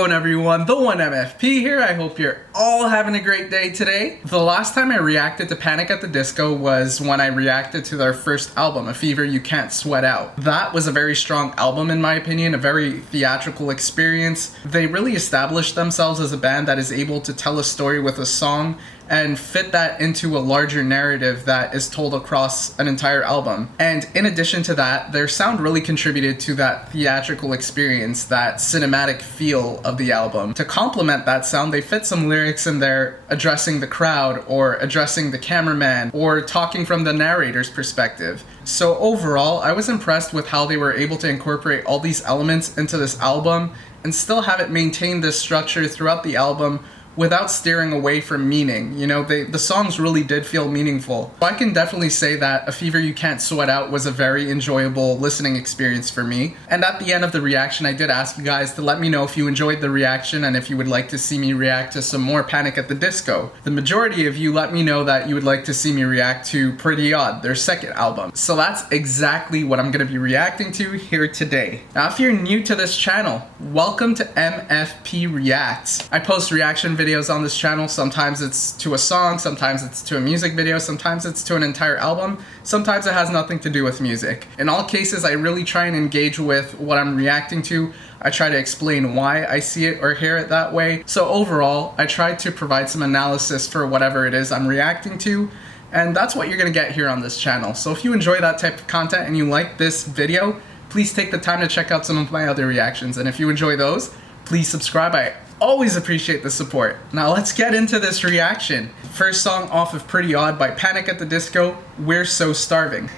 going, everyone? The one MFP here. I hope you're all having a great day today. The last time I reacted to Panic at the Disco was when I reacted to their first album, A Fever You Can't Sweat Out. That was a very strong album in my opinion, a very theatrical experience. They really established themselves as a band that is able to tell a story with a song and fit that into a larger narrative that is told across an entire album. And in addition to that, their sound really contributed to that theatrical experience, that cinematic feel of the album. To complement that sound, they fit some lyrics in there addressing the crowd or addressing the cameraman or talking from the narrator's perspective. So overall, I was impressed with how they were able to incorporate all these elements into this album and still have it maintain this structure throughout the album without steering away from meaning. You know, the songs really did feel meaningful. So I can definitely say that A Fever You Can't Sweat Out was a very enjoyable listening experience for me. And at the end of the reaction, I did ask you guys to let me know if you enjoyed the reaction and if you would like to see me react to some more Panic at the Disco. The majority of you let me know that you would like to see me react to Pretty Odd, their second album. So that's exactly what I'm going to be reacting to here today. Now, if you're new to this channel, welcome to MFP Reacts. I post reaction videos on this channel. Sometimes it's to a song, sometimes it's to a music video, sometimes it's to an entire album, sometimes it has nothing to do with music. In all cases, I really try and engage with what I'm reacting to. I try to explain why I see it or hear it that way. So overall, I try to provide some analysis for whatever it is I'm reacting to, and that's what you're gonna get here on this channel. So if you enjoy that type of content and you like this video, please take the time to check out some of my other reactions. And if you enjoy those, please subscribe. I always appreciate the support. Now let's get into this reaction. First song off of Pretty Odd by Panic at the Disco, We're So Starving.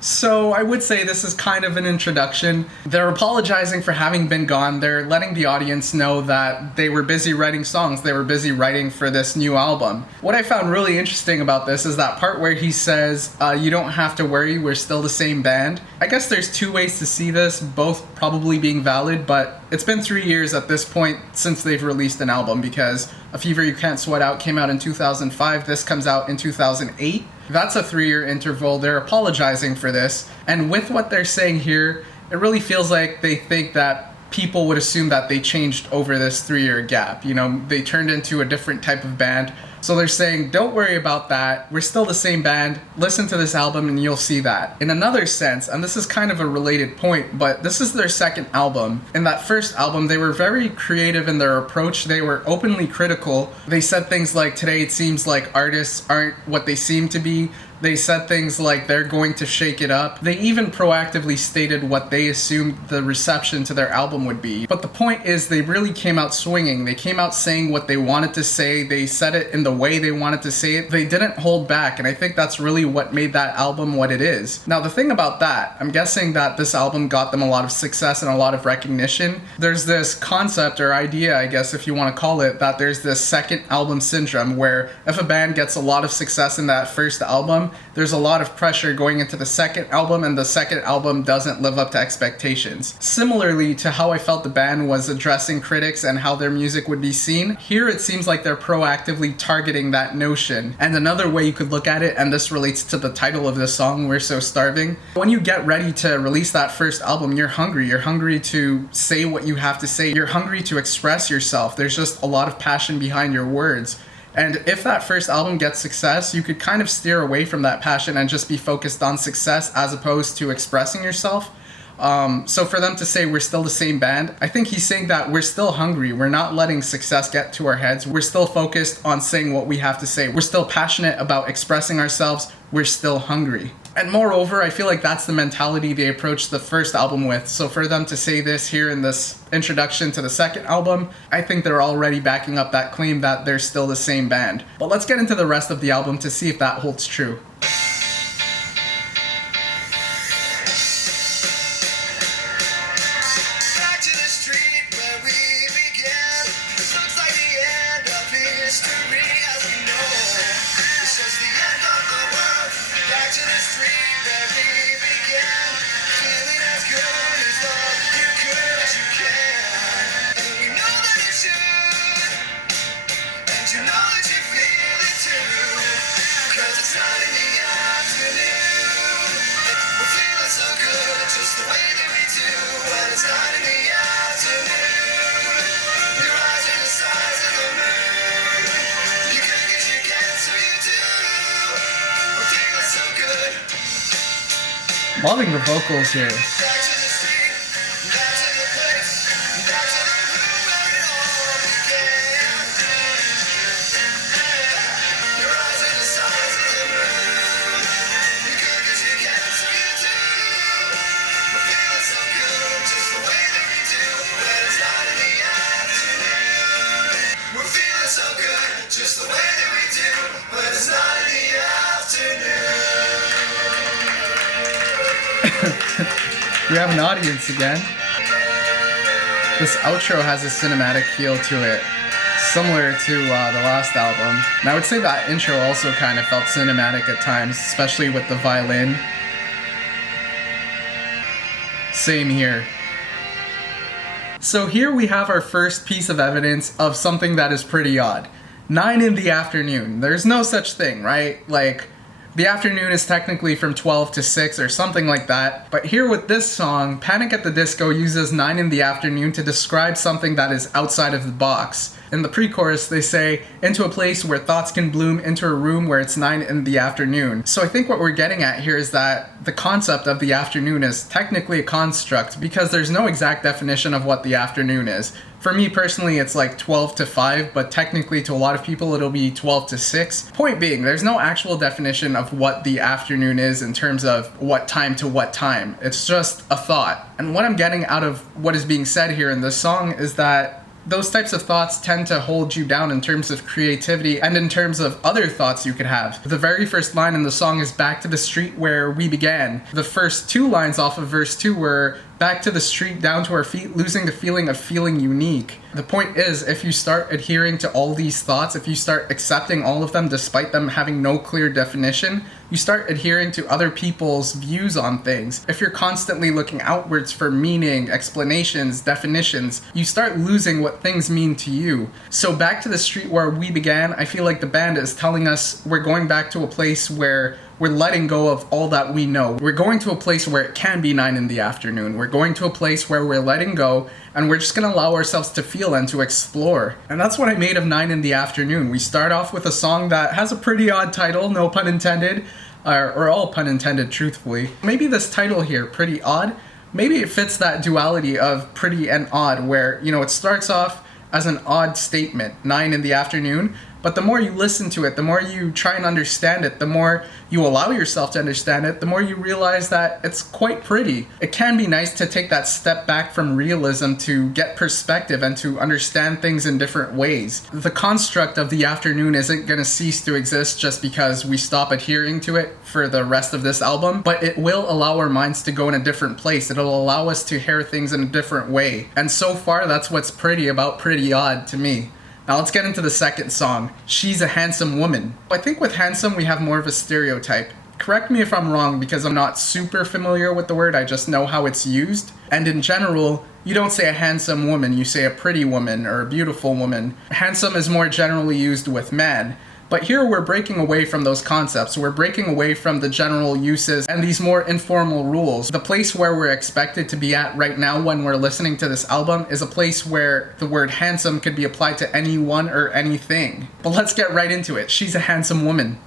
So I would say this is kind of an introduction. They're apologizing for having been gone. They're letting the audience know that they were busy writing songs. They were busy writing for this new album. What I found really interesting about this is that part where he says, you don't have to worry, we're still the same band. I guess there's two ways to see this, both probably being valid, but it's been 3 years at this point since they've released an album, because A Fever You Can't Sweat Out came out in 2005, this comes out in 2008. That's a 3-year interval. They're apologizing for this. And with what they're saying here, it really feels like they think that people would assume that they changed over this 3-year gap. You know, they turned into a different type of band. So they're saying, don't worry about that. We're still the same band. Listen to this album and you'll see that. In another sense, and this is kind of a related point, but this is their second album. In that first album, they were very creative in their approach. They were openly critical. They said things like, today it seems like artists aren't what they seem to be. They said things like they're going to shake it up. They even proactively stated what they assumed the reception to their album would be. But the point is, they really came out swinging. They came out saying what they wanted to say. They said it in the way they wanted to say it. They didn't hold back, and I think that's really what made that album what it is. Now, the thing about that, I'm guessing that this album got them a lot of success and a lot of recognition. There's this concept or idea, I guess if you want to call it, that there's this second album syndrome, where if a band gets a lot of success in that first album, there's a lot of pressure going into the second album, and the second album doesn't live up to expectations. Similarly to how I felt the band was addressing critics and how their music would be seen, here it seems like they're proactively targeting that notion. And another way you could look at it, and this relates to the title of this song, We're So Starving, when you get ready to release that first album, you're hungry. You're hungry to say what you have to say. You're hungry to express yourself. There's just a lot of passion behind your words. And if that first album gets success, you could kind of steer away from that passion and just be focused on success as opposed to expressing yourself. So for them to say we're still the same band, I think he's saying that we're still hungry. We're not letting success get to our heads. We're still focused on saying what we have to say. We're still passionate about expressing ourselves. We're still hungry. And moreover, I feel like that's the mentality they approached the first album with. So for them to say this here in this introduction to the second album, I think they're already backing up that claim that they're still the same band. But let's get into the rest of the album to see if that holds true. Loving the vocals here. We have an audience again. This outro has a cinematic feel to it, similar to the last album. And I would say that intro also kind of felt cinematic at times, especially with the violin. Same here. So here we have our first piece of evidence of something that is pretty odd. 9 in the afternoon. There's no such thing, right? Like, the afternoon is technically from 12 to 6 or something like that. But here with this song, Panic at the Disco uses 9 in the afternoon to describe something that is outside of the box. In the pre-chorus, they say, into a place where thoughts can bloom, into a room where it's 9 in the afternoon. So I think what we're getting at here is that the concept of the afternoon is technically a construct because there's no exact definition of what the afternoon is. For me personally, it's like 12 to 5, but technically to a lot of people it'll be 12 to 6. Point being, there's no actual definition of what the afternoon is in terms of what time to what time. It's just a thought. And what I'm getting out of what is being said here in this song is that those types of thoughts tend to hold you down in terms of creativity and in terms of other thoughts you could have. The very first line in the song is back to the street where we began. The first 2 lines off of verse 2 were back to the street, down to our feet, losing the feeling of feeling unique. The point is, if you start adhering to all these thoughts, if you start accepting all of them despite them having no clear definition, you start adhering to other people's views on things. If you're constantly looking outwards for meaning, explanations, definitions, you start losing what things mean to you. So back to the street where we began, I feel like the band is telling us we're going back to a place where we're letting go of all that we know. We're going to a place where it can be 9 in the afternoon. We're going to a place where we're letting go and we're just going to allow ourselves to feel and to explore. And that's what I made of 9 in the afternoon. We start off with a song that has a pretty odd title, no pun intended, or all pun intended, truthfully. Maybe this title here, pretty odd, maybe it fits that duality of pretty and odd where, you know, it starts off as an odd statement, 9 in the afternoon, but the more you listen to it, the more you try and understand it, the more you allow yourself to understand it, the more you realize that it's quite pretty. It can be nice to take that step back from realism to get perspective and to understand things in different ways. The construct of the afternoon isn't going to cease to exist just because we stop adhering to it for the rest of this album, but it will allow our minds to go in a different place. It'll allow us to hear things in a different way. And so far, that's what's pretty about Pretty Odd to me. Now let's get into the second song, She's a Handsome Woman. I think with handsome we have more of a stereotype. Correct me if I'm wrong because I'm not super familiar with the word, I just know how it's used. And in general, you don't say a handsome woman, you say a pretty woman or a beautiful woman. Handsome is more generally used with man. But here we're breaking away from those concepts. We're breaking away from the general uses and these more informal rules. The place where we're expected to be at right now when we're listening to this album is a place where the word handsome could be applied to anyone or anything. But let's get right into it. She's a handsome woman.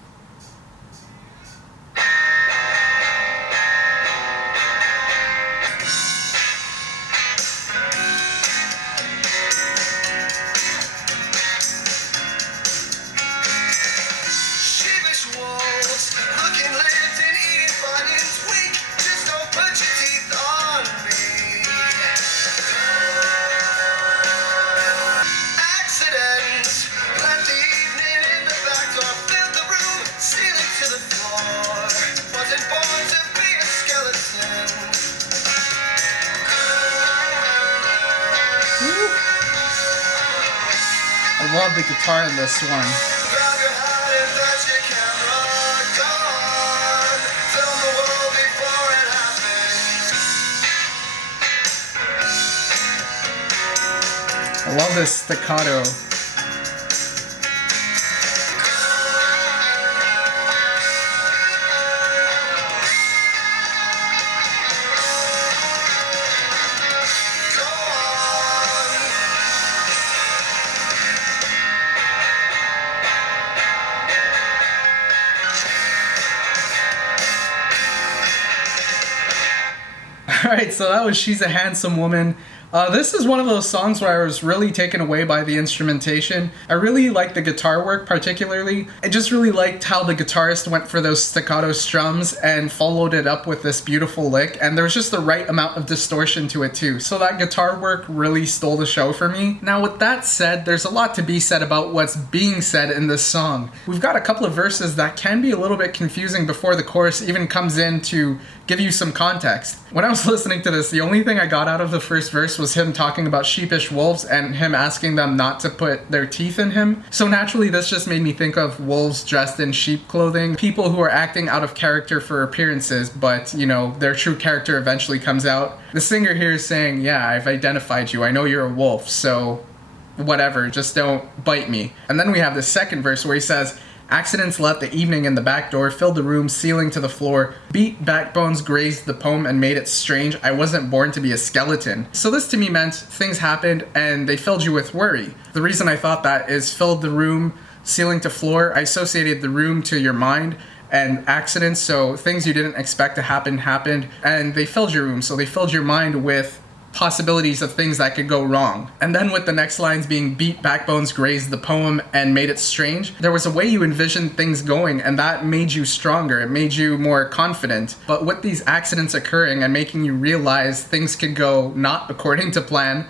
I love the guitar in this one. I love this staccato. Alright, so that was She's a Handsome Woman. This is one of those songs where I was really taken away by the instrumentation. I really liked the guitar work particularly. I just really liked how the guitarist went for those staccato strums and followed it up with this beautiful lick, and there was just the right amount of distortion to it too. So that guitar work really stole the show for me. Now with that said, there's a lot to be said about what's being said in this song. We've got a couple of verses that can be a little bit confusing before the chorus even comes in to give you some context. When I was listening to this, the only thing I got out of the first verse was him talking about sheepish wolves and him asking them not to put their teeth in him. So naturally, this just made me think of wolves dressed in sheep clothing, people who are acting out of character for appearances, but, you know, their true character eventually comes out. The singer here is saying, yeah, I've identified you. I know you're a wolf, so whatever, just don't bite me. And then we have the second verse where he says, accidents let the evening in the back door, filled the room, ceiling to the floor, beat backbones grazed the poem and made it strange. I wasn't born to be a skeleton. So this to me meant things happened and they filled you with worry. The reason I thought that is filled the room, ceiling to floor. I associated the room to your mind, and accidents, so things you didn't expect to happen happened, and they filled your room, so they filled your mind with possibilities of things that could go wrong. And then with the next lines being beat backbones grazed the poem and made it strange, there was a way you envisioned things going, and that made you stronger. It made you more confident. But with these accidents occurring and making you realize things could go not according to plan,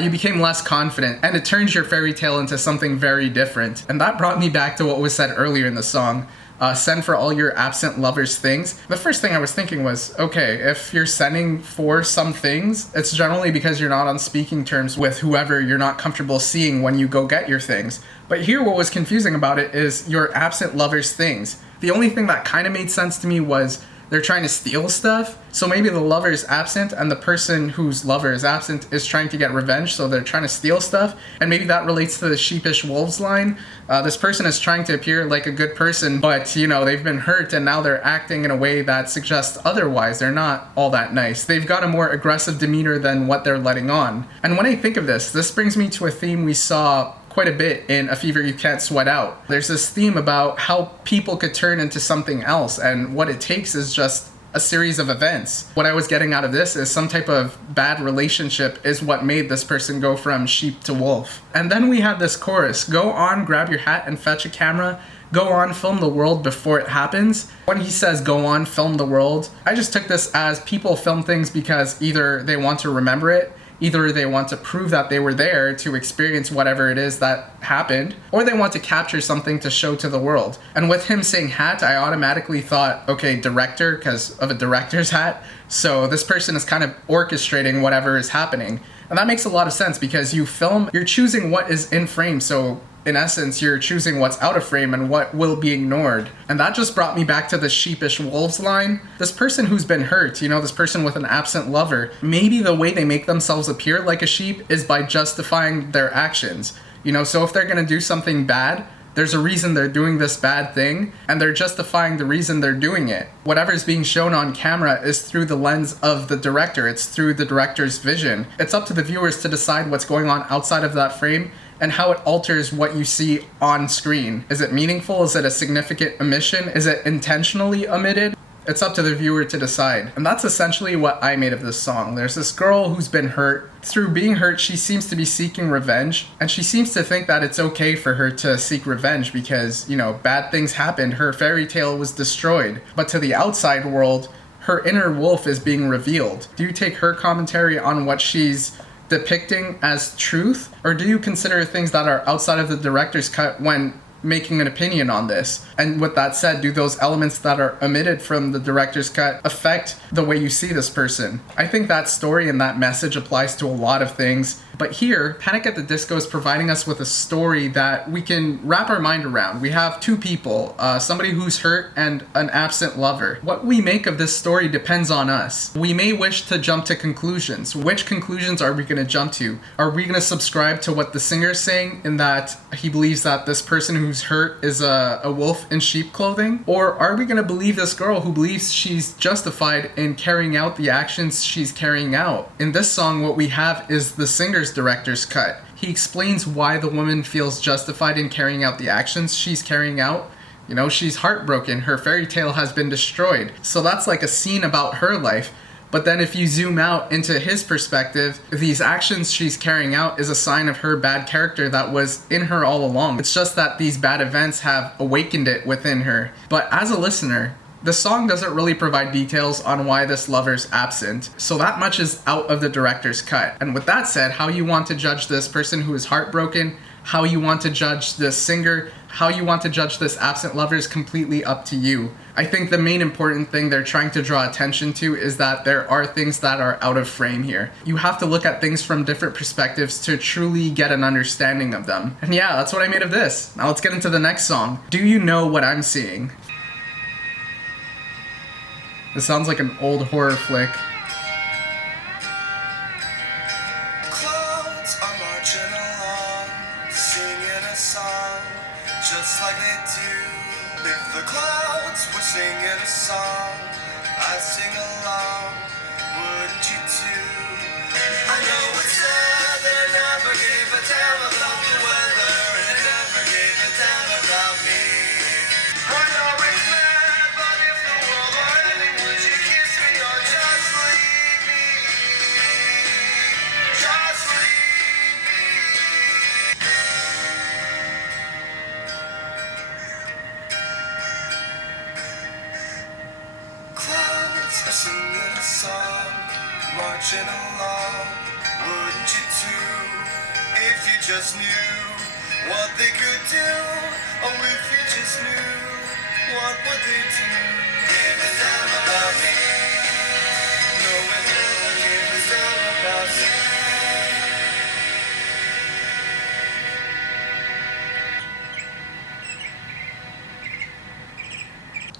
you became less confident, and it turns your fairy tale into something very different. And that brought me back to what was said earlier in the song. Send for all your absent lovers things. The first thing I was thinking was, okay, if you're sending for some things, it's generally because you're not on speaking terms with whoever you're not comfortable seeing when you go get your things. But here what was confusing about it is your absent lovers things. The only thing that kind of made sense to me was they're trying to steal stuff. So maybe the lover is absent and the person whose lover is absent is trying to get revenge, so they're trying to steal stuff. And maybe that relates to the sheepish wolves line. This person is trying to appear like a good person, but, you know, they've been hurt and now they're acting in a way that suggests otherwise. They're not all that nice. They've got a more aggressive demeanor than what they're letting on. And when I think of this brings me to a theme we saw quite a bit in A Fever You Can't Sweat Out. There's this theme about how people could turn into something else, and what it takes is just a series of events. What I was getting out of this is some type of bad relationship is what made this person go from sheep to wolf. And then we have this chorus, go on, grab your hat and fetch a camera, go on, film the world before it happens. When he says go on, film the world, I just took this as people film things because either they want to remember it, either they want to prove that they were there to experience whatever it is that happened, or they want to capture something to show to the world. And with him saying hat, I automatically thought, okay, director, because of a director's hat. So this person is kind of orchestrating whatever is happening. And that makes a lot of sense because you film, you're choosing what is in frame. So in essence, you're choosing what's out of frame and what will be ignored. And that just brought me back to the sheepish wolves line. This person who's been hurt, you know, this person with an absent lover, maybe the way they make themselves appear like a sheep is by justifying their actions. You know, so if they're gonna do something bad, there's a reason they're doing this bad thing, and they're justifying the reason they're doing it. Whatever's being shown on camera is through the lens of the director. It's through the director's vision. It's up to the viewers to decide what's going on outside of that frame and how it alters what you see on screen. Is it meaningful? Is it a significant omission? Is it intentionally omitted? It's up to the viewer to decide. And that's essentially what I made of this song. There's this girl who's been hurt. Through being hurt, she seems to be seeking revenge, and she seems to think that it's okay for her to seek revenge because, you know, bad things happened. Her fairy tale was destroyed. But to the outside world, her inner wolf is being revealed. Do you take her commentary on what she's depicting as truth, or do you consider things that are outside of the director's cut when making an opinion on this? And with that said, do those elements that are omitted from the director's cut affect the way you see this person? I think that story and that message applies to a lot of things. But here, Panic at the Disco is providing us with a story that we can wrap our mind around. We have two people, somebody who's hurt and an absent lover. What we make of this story depends on us. We may wish to jump to conclusions. Which conclusions are we going to jump to? Are we going to subscribe to what the singer is saying in that he believes that this person who's hurt is a wolf in sheep clothing? Or are we going to believe this girl who believes she's justified in carrying out the actions she's carrying out? In this song, what we have is the singer's director's cut. He explains why the woman feels justified in carrying out the actions she's carrying out. You know, she's heartbroken. Her fairy tale has been destroyed. So that's like a scene about her life. But then if you zoom out into his perspective, these actions she's carrying out is a sign of her bad character that was in her all along. It's just that these bad events have awakened it within her. But as a listener, the song doesn't really provide details on why this lover's absent, so that much is out of the director's cut. And with that said, how you want to judge this person who is heartbroken, how you want to judge this singer, how you want to judge this absent lover is completely up to you. I think the main important thing they're trying to draw attention to is that there are things that are out of frame here. You have to look at things from different perspectives to truly get an understanding of them. And yeah, that's what I made of this. Now let's get into the next song. Do You Know What I'm Seeing? This sounds like an old horror flick. Clouds are marching along, singing a song, just like they do. If the clouds were singing a song, I'd sing along, wouldn't you too? I know it's sad that it never gave a damn about the weather, and it never gave a damn about me. I know it's mad, but if the world were ending, would you kiss me or just leave me? Just leave me. Clouds are singing a song, marching along, wouldn't you too? If you just knew what they could do, or if you just knew, what would they do? Give a damn about me. No, it never gave a damn about me.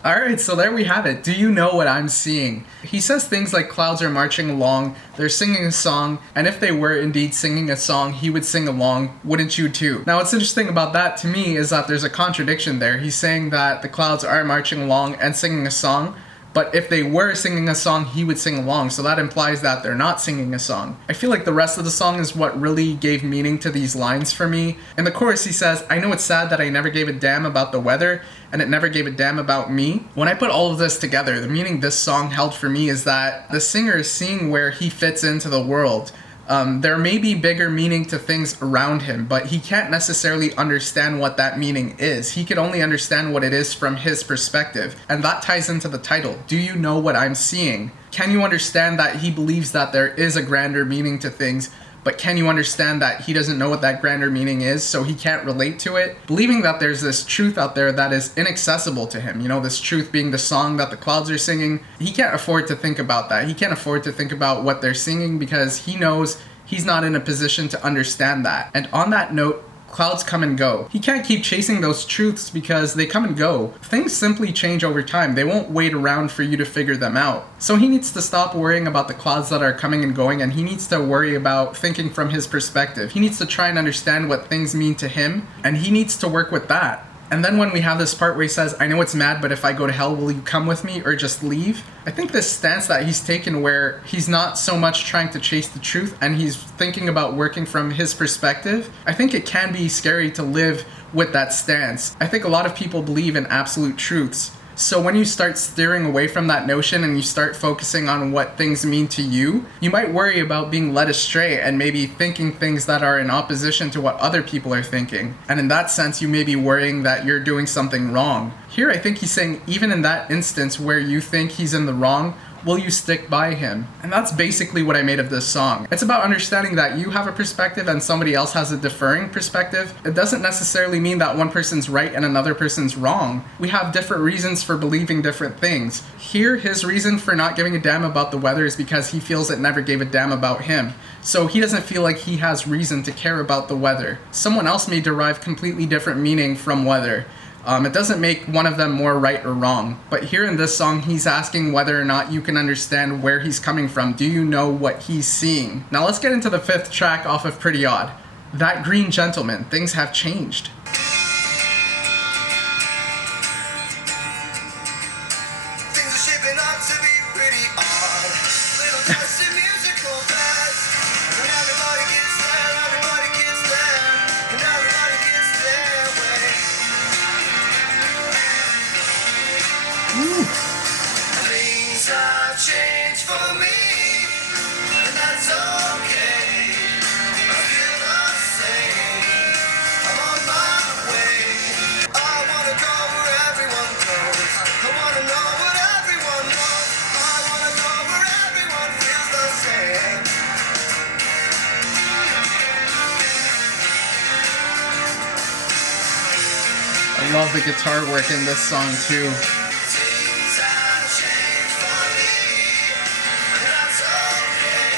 Alright, so there we have it. Do you know what I'm seeing? He says things like clouds are marching along, they're singing a song, and if they were indeed singing a song, he would sing along, wouldn't you too? Now what's interesting about that to me is that there's a contradiction there. He's saying that the clouds are marching along and singing a song, but if they were singing a song, he would sing along, so that implies that they're not singing a song. I feel like the rest of the song is what really gave meaning to these lines for me. In the chorus he says, I know it's sad that I never gave a damn about the weather, and it never gave a damn about me. When I put all of this together, the meaning this song held for me is that the singer is seeing where he fits into the world. There may be bigger meaning to things around him, but he can't necessarily understand what that meaning is. He could only understand what it is from his perspective. And that ties into the title. Do you know what I'm seeing? Can you understand that he believes that there is a grander meaning to things, but can you understand that he doesn't know what that grander meaning is, so he can't relate to it? Believing that there's this truth out there that is inaccessible to him, you know, this truth being the song that the clouds are singing, he can't afford to think about that. He can't afford to think about what they're singing because he knows he's not in a position to understand that. And on that note, clouds come and go. He can't keep chasing those truths because they come and go. Things simply change over time. They won't wait around for you to figure them out. So he needs to stop worrying about the clouds that are coming and going, and he needs to worry about thinking from his perspective. He needs to try and understand what things mean to him, and he needs to work with that. And then when we have this part where he says, I know it's mad, but if I go to hell, will you come with me or just leave? I think this stance that he's taken where he's not so much trying to chase the truth and he's thinking about working from his perspective, I think it can be scary to live with that stance. I think a lot of people believe in absolute truths. So when you start steering away from that notion and you start focusing on what things mean to you, you might worry about being led astray and maybe thinking things that are in opposition to what other people are thinking. And in that sense, you may be worrying that you're doing something wrong. Here, I think he's saying, even in that instance where you think he's in the wrong, will you stick by him? And that's basically what I made of this song. It's about understanding that you have a perspective and somebody else has a differing perspective. It doesn't necessarily mean that one person's right and another person's wrong. We have different reasons for believing different things. Here, his reason for not giving a damn about the weather is because he feels it never gave a damn about him. So he doesn't feel like he has reason to care about the weather. Someone else may derive completely different meaning from weather. It doesn't make one of them more right or wrong. But here in this song, he's asking whether or not you can understand where he's coming from. Do you know what he's seeing? Now let's get into the fifth track off of Pretty Odd. That Green Gentleman, Things Have Changed. Things are shaping up to be pretty odd. Little touch of musical beds. And everybody gets there, everybody gets there. And everybody gets their way. Things have changed for me. love the guitar work in this song too. Things have changed for me, but that's okay.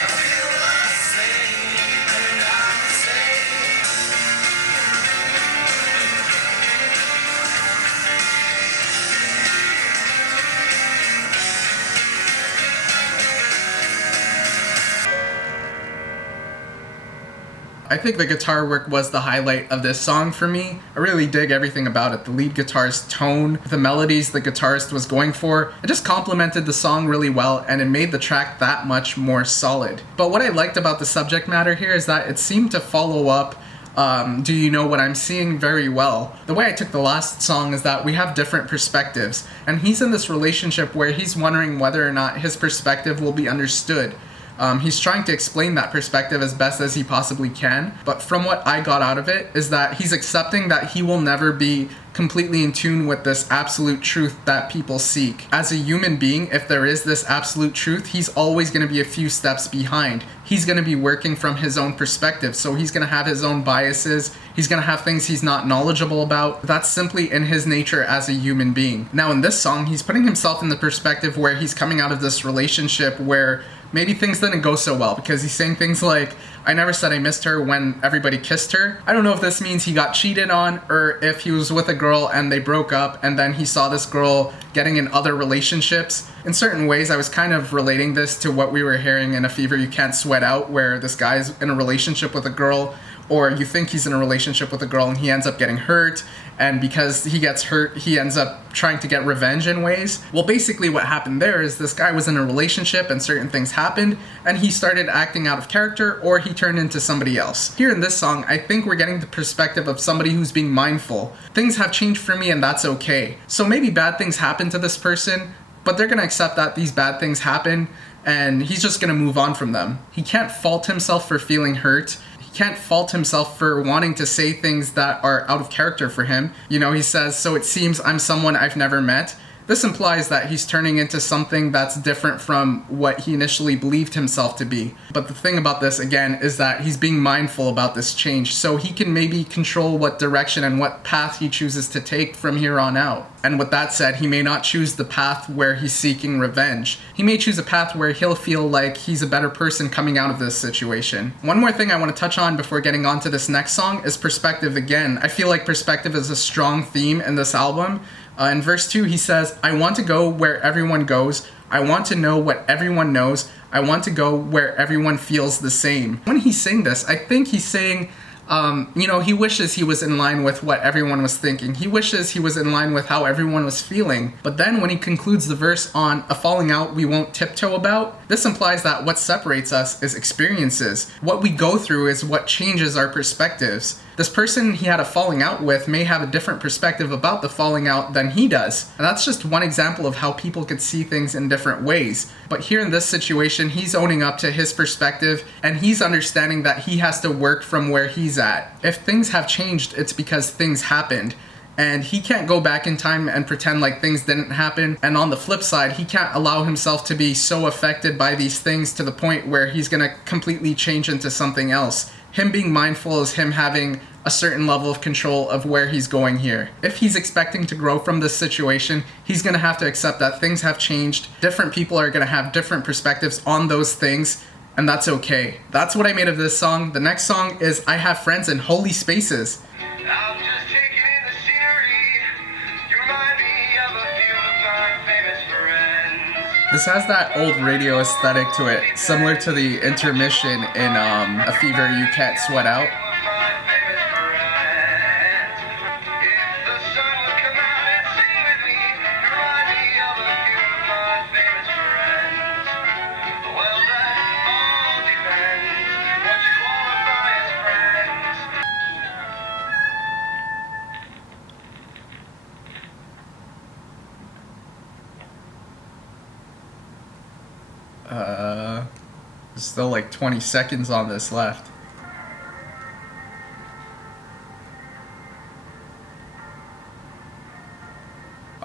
I feel the same, and I'm the same. I think the guitar work was the highlight of this song for me. I really dig everything about it. The lead guitar's tone, the melodies the guitarist was going for. It just complemented the song really well, and it made the track that much more solid. But what I liked about the subject matter here is that it seemed to follow up Do You Know What I'm Seeing very well. The way I took the last song is that we have different perspectives, and he's in this relationship where he's wondering whether or not his perspective will be understood. He's trying to explain that perspective as best as he possibly can, but from what I got out of it is that he's accepting that he will never be completely in tune with this absolute truth that people seek. As a human being, if there is this absolute truth, he's always going to be a few steps behind. He's going to be working from his own perspective, so he's going to have his own biases, he's going to have things he's not knowledgeable about. That's simply in his nature as a human being. Now in this song, he's putting himself in the perspective where he's coming out of this relationship where maybe things didn't go so well, because he's saying things like, I never said I missed her when everybody kissed her. I don't know if this means he got cheated on, or if he was with a girl and they broke up and then he saw this girl getting in other relationships. In certain ways, I was kind of relating this to what we were hearing in A Fever You Can't Sweat Out, where this guy's in a relationship with a girl, or you think he's in a relationship with a girl and he ends up getting hurt, and because he gets hurt, he ends up trying to get revenge in ways. Well, basically what happened there is this guy was in a relationship and certain things happened, and he started acting out of character, or he turned into somebody else. Here in this song, I think we're getting the perspective of somebody who's being mindful. Things have changed for me and that's okay. So maybe bad things happen to this person, but they're gonna accept that these bad things happen, and he's just gonna move on from them. He can't fault himself for feeling hurt. Can't fault himself for wanting to say things that are out of character for him. You know, he says, so it seems I'm someone I've never met. This implies that he's turning into something that's different from what he initially believed himself to be. But the thing about this, again, is that he's being mindful about this change, so he can maybe control what direction and what path he chooses to take from here on out. And with that said, he may not choose the path where he's seeking revenge. He may choose a path where he'll feel like he's a better person coming out of this situation. One more thing I want to touch on before getting on to this next song is perspective again. I feel like perspective is a strong theme in this album. In verse 2, he says, I want to go where everyone goes. I want to know what everyone knows. I want to go where everyone feels the same. When he's saying this, I think he's saying, he wishes he was in line with what everyone was thinking. He wishes he was in line with how everyone was feeling. But then when he concludes the verse on a falling out we won't tiptoe about, this implies that what separates us is experiences. What we go through is what changes our perspectives. This person he had a falling out with may have a different perspective about the falling out than he does. And that's just one example of how people could see things in different ways. But here in this situation, he's owning up to his perspective, and he's understanding that he has to work from where he's at. If things have changed, it's because things happened. And he can't go back in time and pretend like things didn't happen. And on the flip side, he can't allow himself to be so affected by these things to the point where he's gonna completely change into something else. Him being mindful is him having a certain level of control of where he's going here. If he's expecting to grow from this situation, he's gonna have to accept that things have changed. Different people are gonna have different perspectives on those things, and that's okay. That's what I made of this song. The next song is I Have Friends in Holy Spaces. I'm just taking in the scenery. You remind me of a few of my famous friends. This has that old radio aesthetic to it, similar to the intermission in A Fever You Can't Sweat Out. There's still like 20 seconds on this left.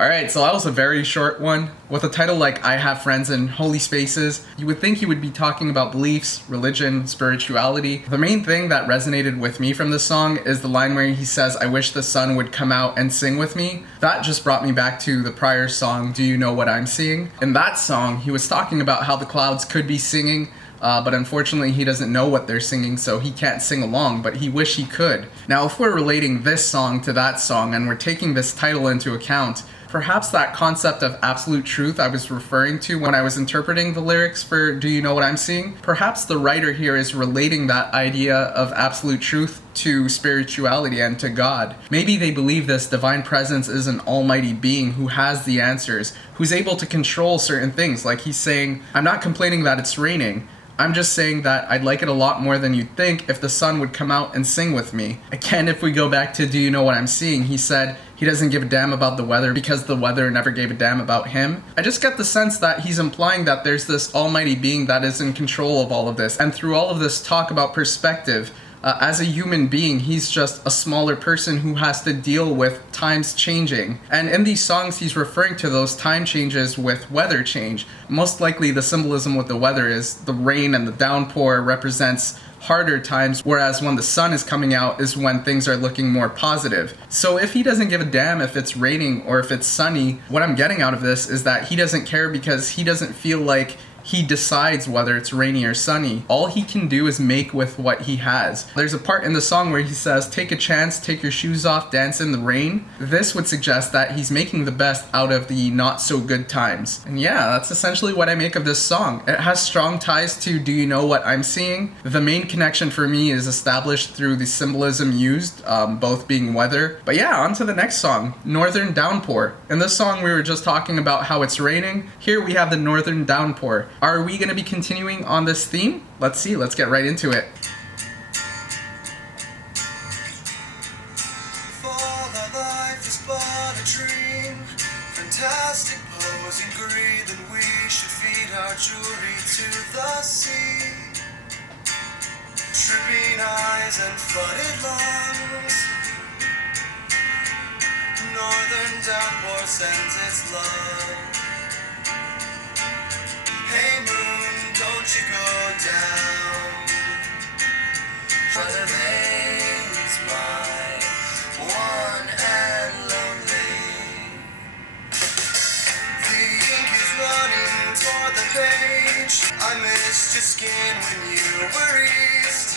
Alright, so that was a very short one. With a title like I Have Friends in Holy Spaces, you would think he would be talking about beliefs, religion, spirituality. The main thing that resonated with me from this song is the line where he says, I wish the sun would come out and sing with me. That just brought me back to the prior song, Do You Know What I'm Seeing? In that song, he was talking about how the clouds could be singing, but unfortunately he doesn't know what they're singing, so he can't sing along, but he wish he could. Now, if we're relating this song to that song, and we're taking this title into account, perhaps that concept of absolute truth I was referring to when I was interpreting the lyrics for Do You Know What I'm Seeing? Perhaps the writer here is relating that idea of absolute truth to spirituality and to God. Maybe they believe this divine presence is an almighty being who has the answers, who's able to control certain things. Like he's saying, I'm not complaining that it's raining. I'm just saying that I'd like it a lot more than you'd think if the sun would come out and sing with me. Again, if we go back to Do You Know What I'm Seeing, he said he doesn't give a damn about the weather because the weather never gave a damn about him. I just get the sense that he's implying that there's this almighty being that is in control of all of this. And through all of this talk about perspective, as a human being, he's just a smaller person who has to deal with times changing. And in these songs, he's referring to those time changes with weather change. Most likely the symbolism with the weather is the rain and the downpour represents harder times, whereas when the sun is coming out is when things are looking more positive. So if he doesn't give a damn if it's raining or if it's sunny, what I'm getting out of this is that he doesn't care because he doesn't feel like he decides whether it's rainy or sunny. All he can do is make with what he has. There's a part in the song where he says, take a chance, take your shoes off, dance in the rain. This would suggest that he's making the best out of the not so good times. And yeah, that's essentially what I make of this song. It has strong ties to Do You Know What I'm Seeing? The main connection for me is established through the symbolism used, both being weather. But yeah, on to the next song, Northern Downpour. In this song, we were just talking about how it's raining. Here we have the Northern Downpour. Are we going to be continuing on this theme? Let's see, let's get right into it. For that life is but a dream, fantastic pose and greed, that we should feed our jewelry to the sea. Tripping eyes and flooded lungs, northern downpour sends its love. Hey moon, don't you go down. Brother Lane's my one and lonely. The ink is running toward the page. I missed your skin when you were east.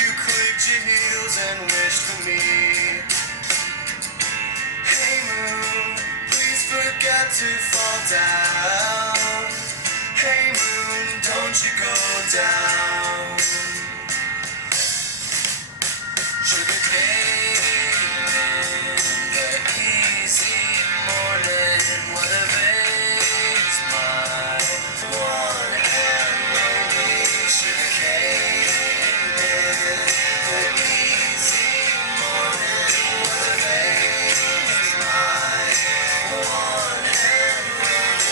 You clicked your heels and wished for me. Hey moon, please forget to fall down. Hey moon, don't you go down. Sugar cane in the easy morning. What a makes my one and lonely. Sugar cane in the easy morning. What a makes my one and lonely.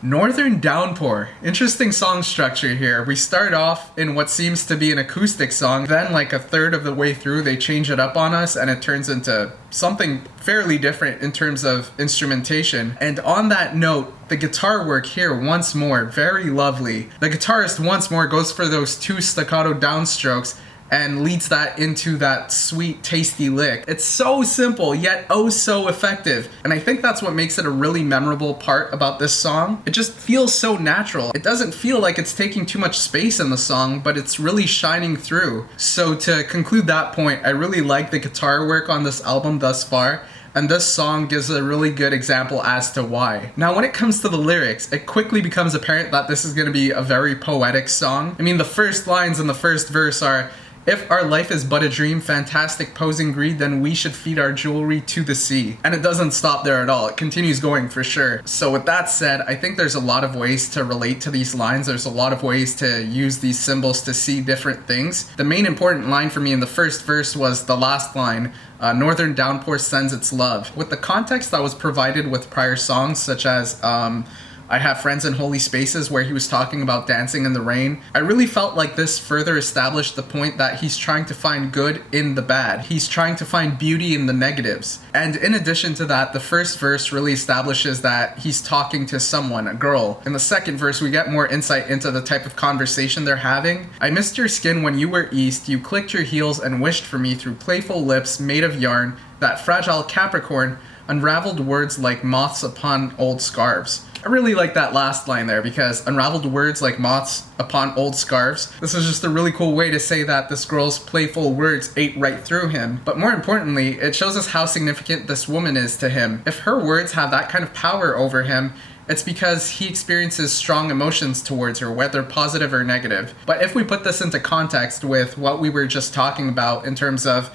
Northern Downpour. Interesting song structure here. We start off in what seems to be an acoustic song, then like a third of the way through they change it up on us and it turns into something fairly different in terms of instrumentation. And on that note, the guitar work here once more, very lovely. The guitarist once more goes for those two staccato downstrokes and leads that into that sweet, tasty lick. It's so simple, yet oh so effective. And I think that's what makes it a really memorable part about this song. It just feels so natural. It doesn't feel like it's taking too much space in the song, but it's really shining through. So to conclude that point, I really like the guitar work on this album thus far. And this song gives a really good example as to why. Now, when it comes to the lyrics, it quickly becomes apparent that this is going to be a very poetic song. I mean, the first lines in the first verse are, if our life is but a dream, fantastic posing greed, then we should feed our jewelry to the sea. And it doesn't stop there at all. It continues going for sure. So with that said, I think there's a lot of ways to relate to these lines. There's a lot of ways to use these symbols to see different things. The main important line for me in the first verse was the last line, Northern Downpour sends its love. With the context that was provided with prior songs, such as I Have Friends in Holy Spaces, where he was talking about dancing in the rain. I really felt like this further established the point that he's trying to find good in the bad. He's trying to find beauty in the negatives. And in addition to that, the first verse really establishes that he's talking to someone, a girl. In the second verse, we get more insight into the type of conversation they're having. I missed your skin when you were east. You clicked your heels and wished for me through playful lips made of yarn. That fragile Capricorn unraveled words like moths upon old scarves. I really like that last line there, because unraveled words like moths upon old scarves. This is just a really cool way to say that this girl's playful words ate right through him. But more importantly, it shows us how significant this woman is to him. If her words have that kind of power over him, it's because he experiences strong emotions towards her, whether positive or negative. But if we put this into context with what we were just talking about in terms of,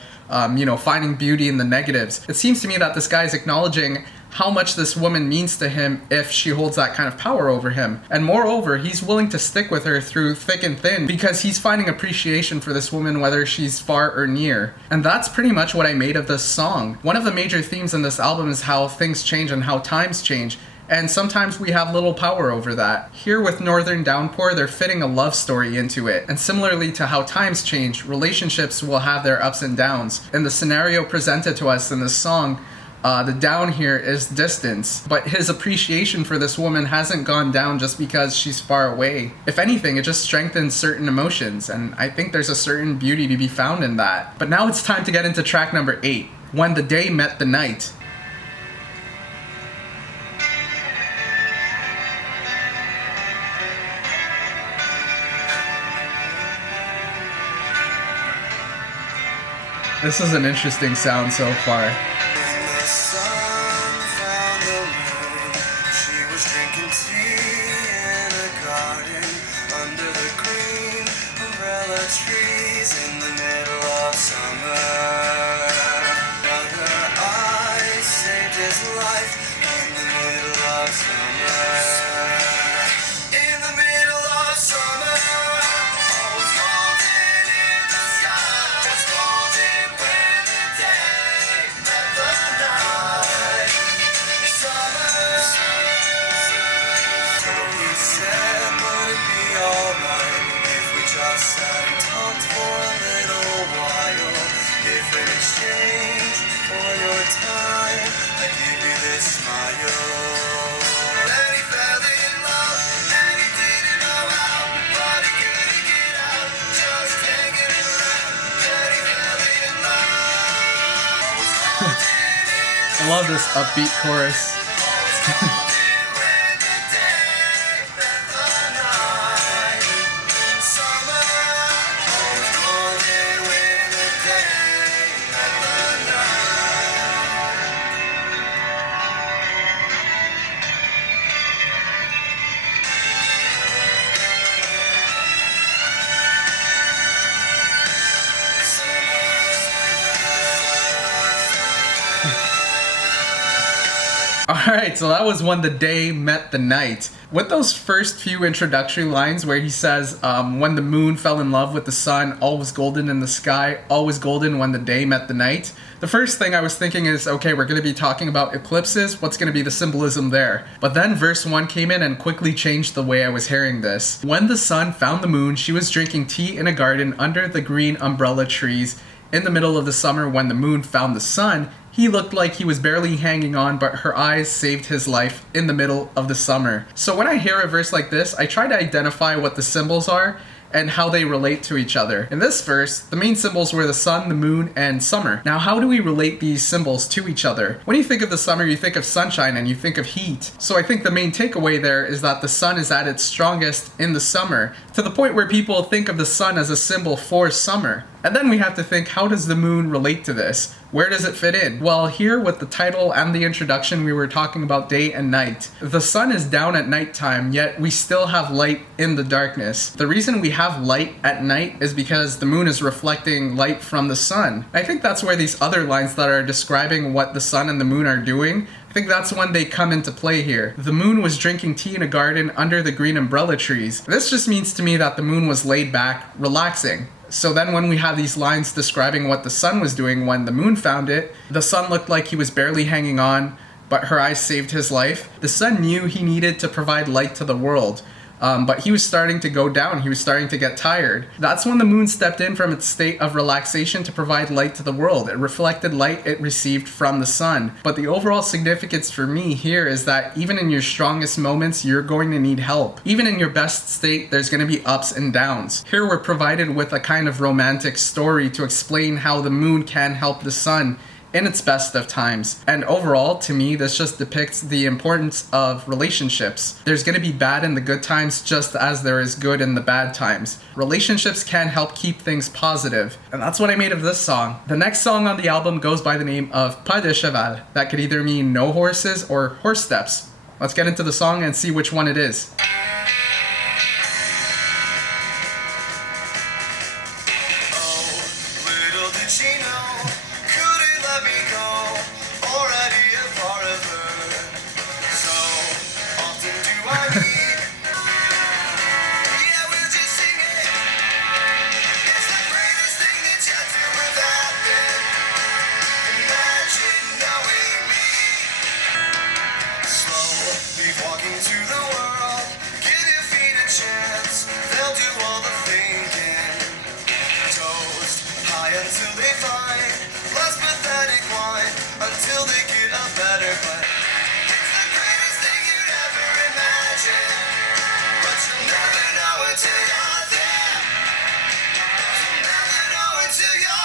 finding beauty in the negatives, it seems to me that this guy is acknowledging how much this woman means to him if she holds that kind of power over him. And moreover, he's willing to stick with her through thick and thin because he's finding appreciation for this woman whether she's far or near. And that's pretty much what I made of this song. One of the major themes in this album is how things change and how times change. And sometimes we have little power over that. Here with Northern Downpour, they're fitting a love story into it. And similarly to how times change, relationships will have their ups and downs. In the scenario presented to us in this song, the down here is distance, but his appreciation for this woman hasn't gone down just because she's far away. If anything, it just strengthens certain emotions, and I think there's a certain beauty to be found in that. But now it's time to get into track number 8, When the Day Met the Night. This is an interesting sound so far. When the sun found the moon, she was drinking tea in a garden under the green umbrella trees in the middle of summer. But her eyes saved his life in the middle of summer. In the middle of summer, all was golden in the sky. Was golden when the day met the night. Summer. So he said, would it be alright if we just sat and talked for a little while? If in exchange for your time, I give you this smile. Then he fell in love, and he didn't know how, but he couldn't get out, just hanging around. Then he fell in love. I love this upbeat chorus. Alright, so that was When the Day Met the Night. With those first few introductory lines where he says, when the moon fell in love with the sun, all was golden in the sky, all was golden when the day met the night. The first thing I was thinking is, okay, we're going to be talking about eclipses, what's going to be the symbolism there? But then verse 1 came in and quickly changed the way I was hearing this. When the sun found the moon, she was drinking tea in a garden under the green umbrella trees. In the middle of the summer, when the moon found the sun, he looked like he was barely hanging on, but her eyes saved his life in the middle of the summer. So when I hear a verse like this, I try to identify what the symbols are and how they relate to each other. In this verse, the main symbols were the sun, the moon, and summer. Now, how do we relate these symbols to each other? When you think of the summer, you think of sunshine and you think of heat. So I think the main takeaway there is that the sun is at its strongest in the summer, to the point where people think of the sun as a symbol for summer. And then we have to think, how does the moon relate to this? Where does it fit in? Well, here with the title and the introduction, we were talking about day and night. The sun is down at nighttime, yet we still have light in the darkness. The reason we have light at night is because the moon is reflecting light from the sun. I think that's where these other lines that are describing what the sun and the moon are doing, I think that's when they come into play here. The moon was drinking tea in a garden under the green umbrella trees. This just means to me that the moon was laid back, relaxing. So then when we have these lines describing what the sun was doing when the moon found it, the sun looked like he was barely hanging on, but her eyes saved his life. The sun knew he needed to provide light to the world. But he was starting to go down. He was starting to get tired. That's when the moon stepped in from its state of relaxation to provide light to the world. It reflected light it received from the sun. But the overall significance for me here is that even in your strongest moments, you're going to need help. Even in your best state, there's going to be ups and downs. Here we're provided with a kind of romantic story to explain how the moon can help the sun in its best of times. And overall, to me, this just depicts the importance of relationships. There's going to be bad in the good times just as there is good in the bad times. Relationships can help keep things positive. And that's what I made of this song. The next song on the album goes by the name of Pas de Cheval. That could either mean no horses or horse steps. Let's get into the song and see which one it is. Until they find less pathetic wine, until they get a better plan. It's the greatest thing you'd ever imagine, but you'll never know until you're there. You'll never know until you're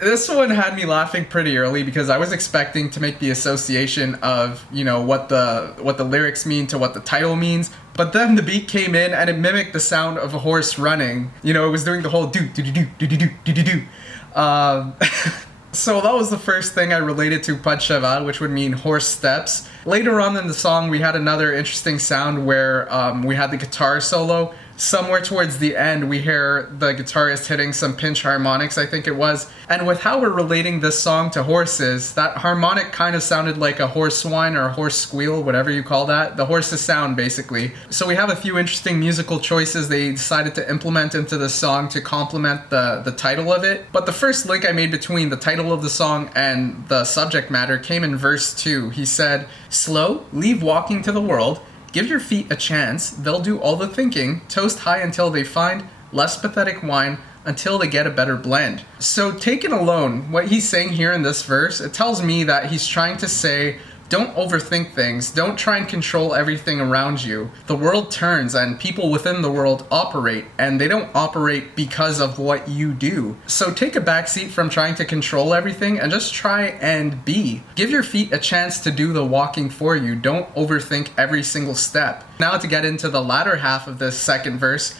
This one had me laughing pretty early because I was expecting to make the association of, what the lyrics mean to what the title means. But then the beat came in and it mimicked the sound of a horse running. It was doing the whole do. So that was the first thing I related to Pas de Cheval, which would mean horse steps. Later on in the song, we had another interesting sound where we had the guitar solo. Somewhere towards the end, we hear the guitarist hitting some pinch harmonics, I think it was. And with how we're relating this song to horses, that harmonic kind of sounded like a horse whine or a horse squeal, whatever you call that. The horse's sound, basically. So we have a few interesting musical choices they decided to implement into the song to complement the title of it. But the first link I made between the title of the song and the subject matter came in verse 2. He said, "Slow, leave walking to the world. Give your feet a chance, they'll do all the thinking, toast high until they find less pathetic wine, until they get a better blend." So taken alone, what he's saying here in this verse, it tells me that he's trying to say, don't overthink things, don't try and control everything around you. The world turns and people within the world operate, and they don't operate because of what you do. So take a backseat from trying to control everything and just try and be. Give your feet a chance to do the walking for you. Don't overthink every single step. Now to get into the latter half of this second verse,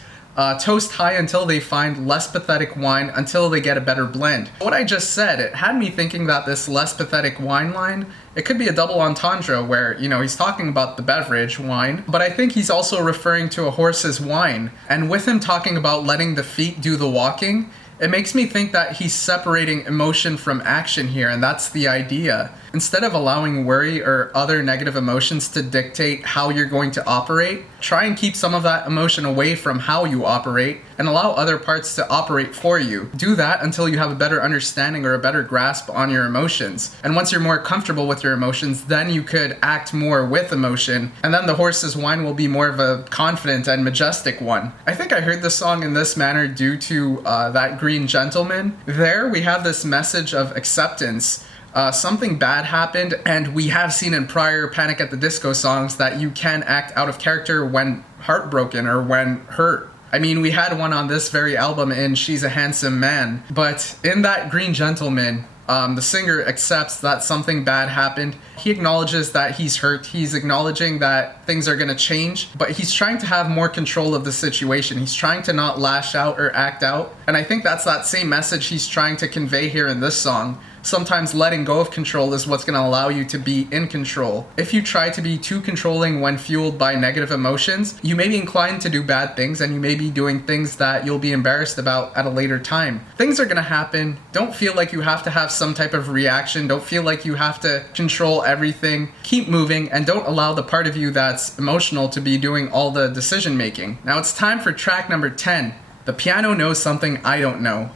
toast high until they find less pathetic wine, until they get a better blend. What I just said, it had me thinking that this less pathetic wine line, it could be a double entendre where, he's talking about the beverage, wine, but I think he's also referring to a horse's whine. And with him talking about letting the feet do the walking, it makes me think that he's separating emotion from action here, and that's the idea. Instead of allowing worry or other negative emotions to dictate how you're going to operate, try and keep some of that emotion away from how you operate and allow other parts to operate for you. Do that until you have a better understanding or a better grasp on your emotions. And once you're more comfortable with your emotions, then you could act more with emotion, and then the horse's whine will be more of a confident and majestic one. I think I heard the song in this manner due to that Green Gentleman. There we have this message of acceptance. Something bad happened, and we have seen in prior Panic at the Disco songs that you can act out of character when heartbroken or when hurt. I mean, we had one on this very album in She's a Handsome Man, but in that Green Gentleman, the singer accepts that something bad happened. He acknowledges that he's hurt. He's acknowledging that things are going to change, but he's trying to have more control of the situation. He's trying to not lash out or act out. And I think that's that same message he's trying to convey here in this song. Sometimes letting go of control is what's going to allow you to be in control. If you try to be too controlling when fueled by negative emotions, you may be inclined to do bad things, and you may be doing things that you'll be embarrassed about at a later time. Things are going to happen. Don't feel like you have to have some type of reaction. Don't feel like you have to control everything. Keep moving, and don't allow the part of you that's emotional to be doing all the decision making. Now it's time for track number 10. The piano knows something I don't know.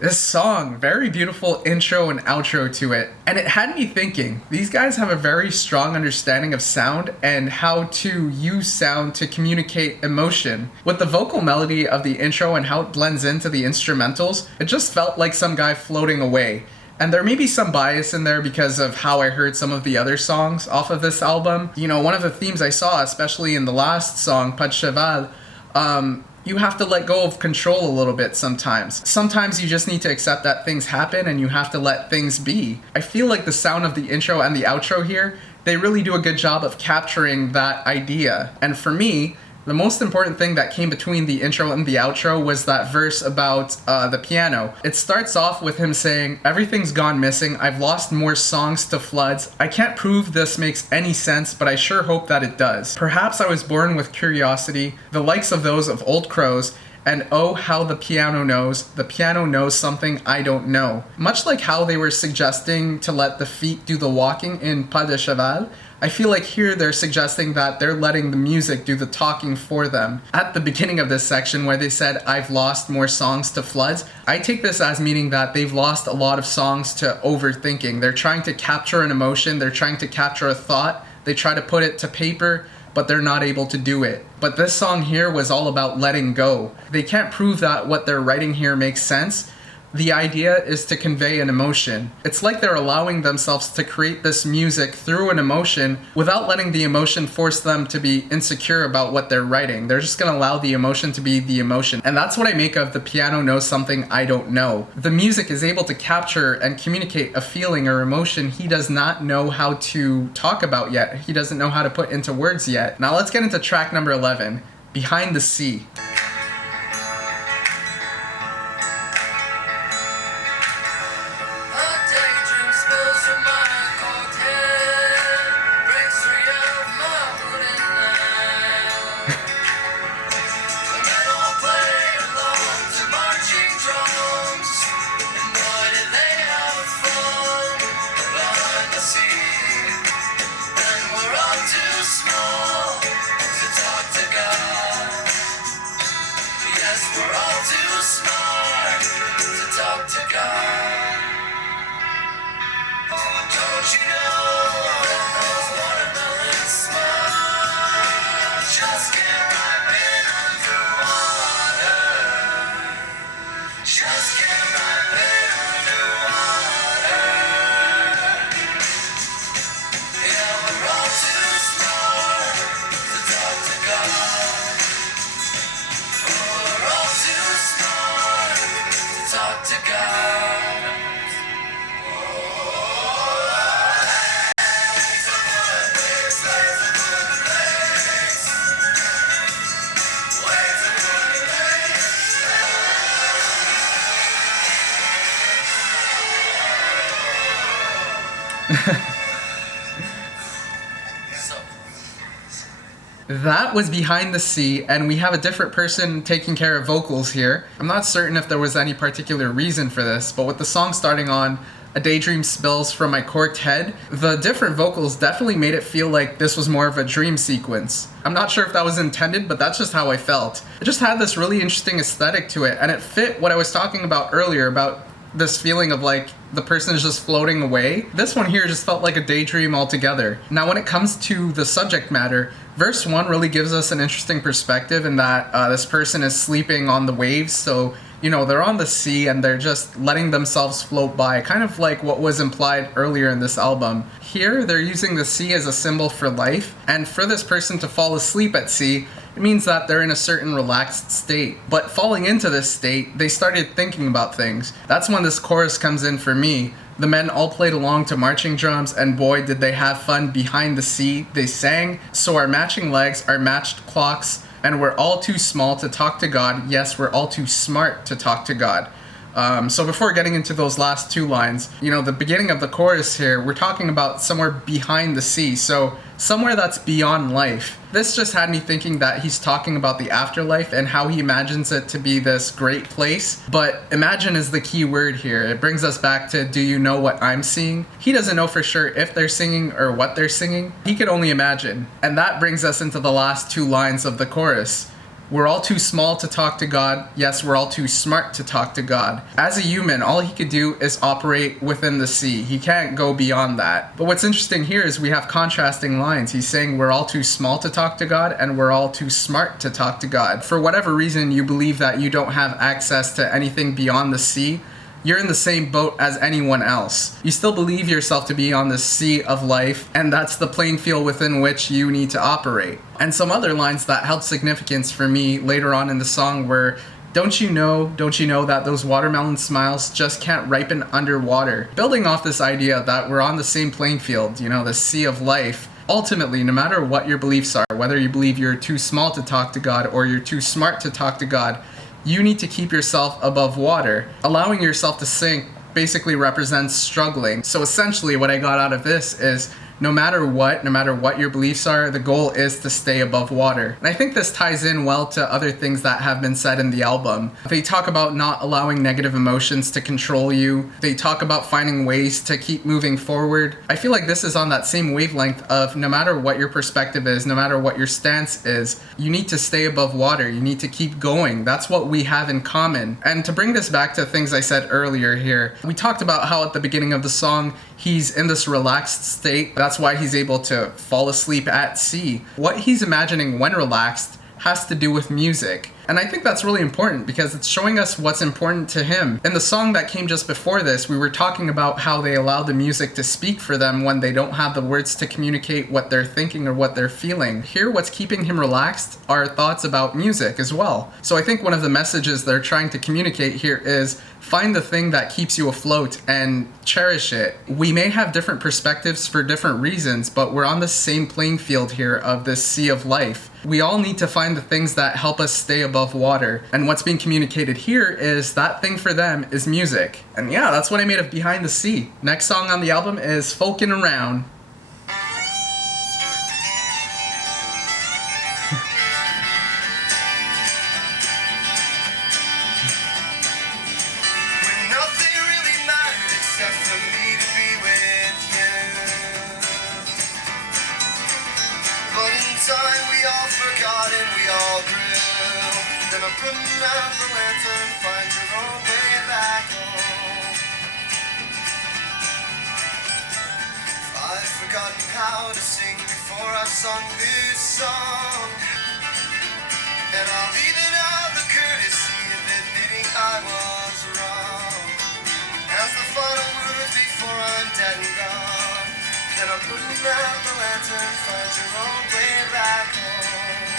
This song, very beautiful intro and outro to it. And it had me thinking, these guys have a very strong understanding of sound and how to use sound to communicate emotion. With the vocal melody of the intro and how it blends into the instrumentals, it just felt like some guy floating away. And there may be some bias in there because of how I heard some of the other songs off of this album. You know, one of the themes I saw, especially in the last song, Pas de Cheval, you have to let go of control a little bit sometimes. Sometimes you just need to accept that things happen and you have to let things be. I feel like the sound of the intro and the outro here, they really do a good job of capturing that idea. And for me, the most important thing that came between the intro and the outro was that verse about the piano. It starts off with him saying, "Everything's gone missing. I've lost more songs to floods. I can't prove this makes any sense, but I sure hope that it does. Perhaps I was born with curiosity, the likes of those of old crows, and oh, how the piano knows something I don't know." Much like how they were suggesting to let the feet do the walking in Pas de Cheval, I feel like here they're suggesting that they're letting the music do the talking for them. At the beginning of this section where they said, "I've lost more songs to floods," I take this as meaning that they've lost a lot of songs to overthinking. They're trying to capture an emotion, they're trying to capture a thought, they try to put it to paper, but they're not able to do it. But this song here was all about letting go. They can't prove that what they're writing here makes sense. The idea is to convey an emotion. It's like they're allowing themselves to create this music through an emotion without letting the emotion force them to be insecure about what they're writing. They're just gonna allow the emotion to be the emotion. And that's what I make of "The piano knows something I don't know." The music is able to capture and communicate a feeling or emotion he does not know how to talk about yet. He doesn't know how to put into words yet. Now let's get into track number 11, Behind the Sea. So, That was Behind the Sea, and we have a different person taking care of vocals here. I'm not certain if there was any particular reason for this, but with the song starting on A Daydream Spills from My Corked Head, the different vocals definitely made it feel like this was more of a dream sequence. I'm not sure if that was intended, but that's just how I felt. It just had this really interesting aesthetic to it, and it fit what I was talking about earlier about this feeling of like the person is just floating away. This one here just felt like a daydream altogether. Now when it comes to the subject matter, verse 1 really gives us an interesting perspective in that this person is sleeping on the waves, so you know, they're on the sea and they're just letting themselves float by, kind of like what was implied earlier in this album. Here, they're using the sea as a symbol for life, and for this person to fall asleep at sea, it means that they're in a certain relaxed state. But falling into this state, they started thinking about things. That's when this chorus comes in for me. The men all played along to marching drums, and boy did they have fun behind the sea. They sang, so our matching legs are matched clocks, and we're all too small to talk to God. Yes, we're all too smart to talk to God. So before getting into those last two lines, you know, the beginning of the chorus here, we're talking about somewhere behind the sea, so somewhere that's beyond life. This just had me thinking that he's talking about the afterlife and how he imagines it to be this great place. But imagine is the key word here. It brings us back to, do you know what I'm seeing? He doesn't know for sure if they're singing or what they're singing. He could only imagine. And that brings us into the last two lines of the chorus. We're all too small to talk to God. Yes, we're all too smart to talk to God. As a human, all he could do is operate within the sea. He can't go beyond that. But what's interesting here is we have contrasting lines. He's saying we're all too small to talk to God and we're all too smart to talk to God. For whatever reason you believe that you don't have access to anything beyond the sea, you're in the same boat as anyone else. You still believe yourself to be on the sea of life, and that's the playing field within which you need to operate. And some other lines that held significance for me later on in the song were, don't you know that those watermelon smiles just can't ripen underwater? Building off this idea that we're on the same playing field, you know, the sea of life. Ultimately, no matter what your beliefs are, whether you believe you're too small to talk to God or you're too smart to talk to God, you need to keep yourself above water. Allowing yourself to sink basically represents struggling. So essentially what I got out of this is no matter what your beliefs are, the goal is to stay above water. And I think this ties in well to other things that have been said in the album. They talk about not allowing negative emotions to control you. They talk about finding ways to keep moving forward. I feel like this is on that same wavelength of no matter what your perspective is, no matter what your stance is, you need to stay above water. You need to keep going. That's what we have in common. And to bring this back to things I said earlier here, we talked about how at the beginning of the song, he's in this relaxed state. That's why he's able to fall asleep at sea. What he's imagining when relaxed has to do with music. And I think that's really important because it's showing us what's important to him. In the song that came just before this, we were talking about how they allow the music to speak for them when they don't have the words to communicate what they're thinking or what they're feeling. Here, what's keeping him relaxed are thoughts about music as well. So I think one of the messages they're trying to communicate here is find the thing that keeps you afloat and cherish it. We may have different perspectives for different reasons, but we're on the same playing field here of this sea of life. We all need to find the things that help us stay above water. And what's being communicated here is that thing for them is music. And yeah, that's what I made of Behind the Sea. Next song on the album is Folkin Around. when nothing really mattered except for me to be with you. But in time we all forgot and we all grew. Then I'm putting out the lantern, find your own way back home. I've forgotten how to sing before I've sung this song. And I'll even have the courtesy of admitting I was wrong. As the final word before I'm dead and gone. Then I'm putting out the lantern, find your own way back home.